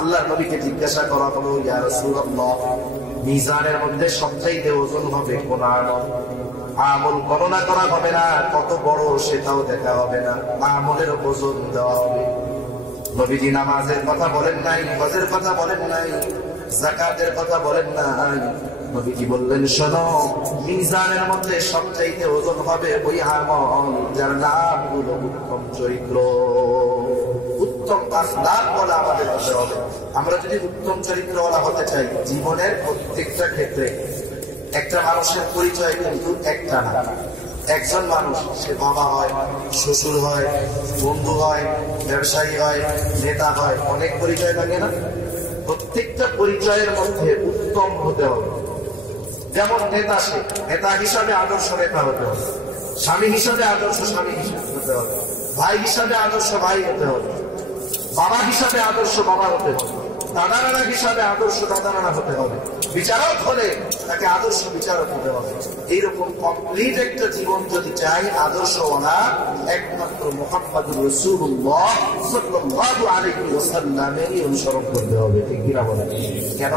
আল্লাহর নবীকে জিজ্ঞাসা করা হলো, ইয়া রাসূলুল্লাহ, মিজানের মধ্যে সবচাইতে ওজন হবে কোন আমল? আমল গণনা করা হবে না, কত বড় সেটাও দেখা হবে না, আমলের ওজন দেওয়া হবে। নবীজি নামাজের কথা বলেন নাই, হজের কথা বলেন নাই, যাকাতের কথা বলেন নাই। নবীজি বললেন, শোনো, মিজানের মধ্যে সবচাইতে ওজন হবে ওই আমল যার নাম হলো উত্তম চরিত্র। উত্তম আখলাক বলা আমাদের হতে হবে। আমরা যদি উত্তম চরিত্রওয়ালা হতে চাই, জীবনের প্রত্যেকটা ক্ষেত্রে একটা মানুষের পরিচয় কিন্তু একটা না। একজন মানুষ, সে বাবা হয়, শ্বশুর হয়, বন্ধু হয়, ব্যবসায়ী হয়, নেতা হয়, অনেক পরিচয় থাকে না? প্রত্যেকটা পরিচয়ের মধ্যে উত্তম হতে হবে। যেমন নেতা, সে নেতা হিসাবে আদর্শ নেতা হতে হবে, স্বামী হিসাবে আদর্শ স্বামী হিসাবে হতে হবে, ভাই হিসাবে আদর্শ ভাই হতে হবে, বাবা হিসাবে আদর্শ বাবা হতে হবে, দাদা নানা হিসাবে আদর্শ দাদা নানা হতে হবে, বিচারক হলে তাকে আদর্শ বিচারক হতে হবে। এইরকম কমপ্লিট একটা জীবন যদি চাই আদর্শওয়ালা, একমাত্র মুহাম্মদুর রাসূলুল্লাহ সাল্লাল্লাহু আলাইহি ওয়াসাল্লামেরই অনুসরণ করতে হবে। ঠিক কিনা বলেন? কেন?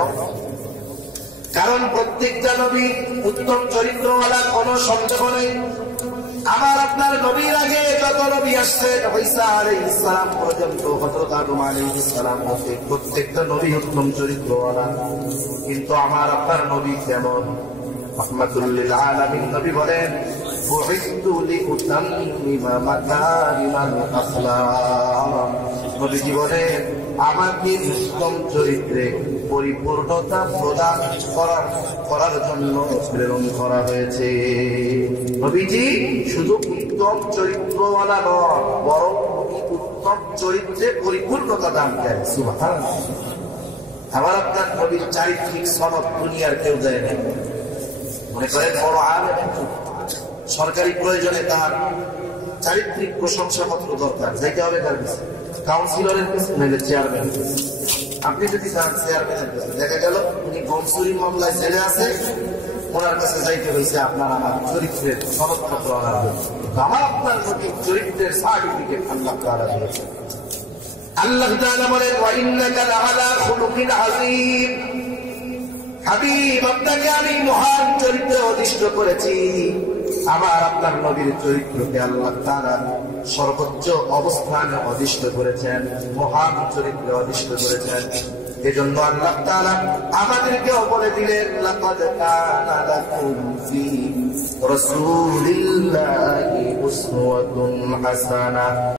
কারণ প্রত্যেকটা নবী উত্তম চরিত্রওয়ালা, কোন সন্দেহ নেই। আমার আপনার নবীর আগে যত নবী আসছেন, ঈসা আলাইহিস সালাম পর্যন্ত, হযরত আদম আলাইহিস সালাম হতে প্রত্যেকটা নবী উত্তম চরিত্রওয়ালা। কিন্তু আমার আপনার নবী কেমন? রাহমাতুল লিল আলামিন নবী বলেন, বুইসতু লিউতাম্মিমা মাকারিমাল আখলাক। নবীজি বলেন, আমাকে উত্তম চরিত্রে পরিপূর্ণতা প্রদান করার জন্য প্রেরণ করা হয়েছে। নবীজি শুধু উত্তম চরিত্রওয়ালা নয়, বরং উত্তম চরিত্রে পরিপূর্ণতা দান করেন। সুবহানাল্লাহ। আমার আপনার নবীর চারিত্রিক সনদ দুনিয়ার কেউ দেয় না। মনে করেন বড় আলেম, সরকারি প্রয়োজনে তার চারিত্রিক প্রশংসাপত্র দরকার, যাইতে হবে কার কাছে? কাউন্সিলরের কাছে, নাহলে চেয়ারম্যানের কাছে। আপনি যদি যান চেয়ারম্যানের কাছে, দেখা গেল উনি গমচুরি মামলায় জেলে আছে, ওনার কাছে যাইতে হয়েছে আপনার আমার চরিত্রের সনদপত্র আনার জন্য। আমার আপনার নবীর চরিত্রের সার্টিফিকেট আল্লাহ তাআলা দিয়েছেন। আল্লাহ তাআলা বলেন, ওয়া ইন্নাকা লাআলা খুলুকিন আযীম। হাবিব, আপনাকে আমি মহান চরিত্রে অধিষ্ঠ করেছি। আমার আপনার নবীর চরিত্রকে আল্লাহ তাআলা সর্বোচ্চ অবস্থানে অধিষ্ঠ করেছেন, মহান চরিত্রে অধিষ্ঠ করেছেন। এজন্য আল্লাহ তাআলা আমাদেরকেও বলে দিলেন, লাকাদ কানা লাকুম ফি রাসূলিল্লাহি উসওয়াতুন হাসানাহ।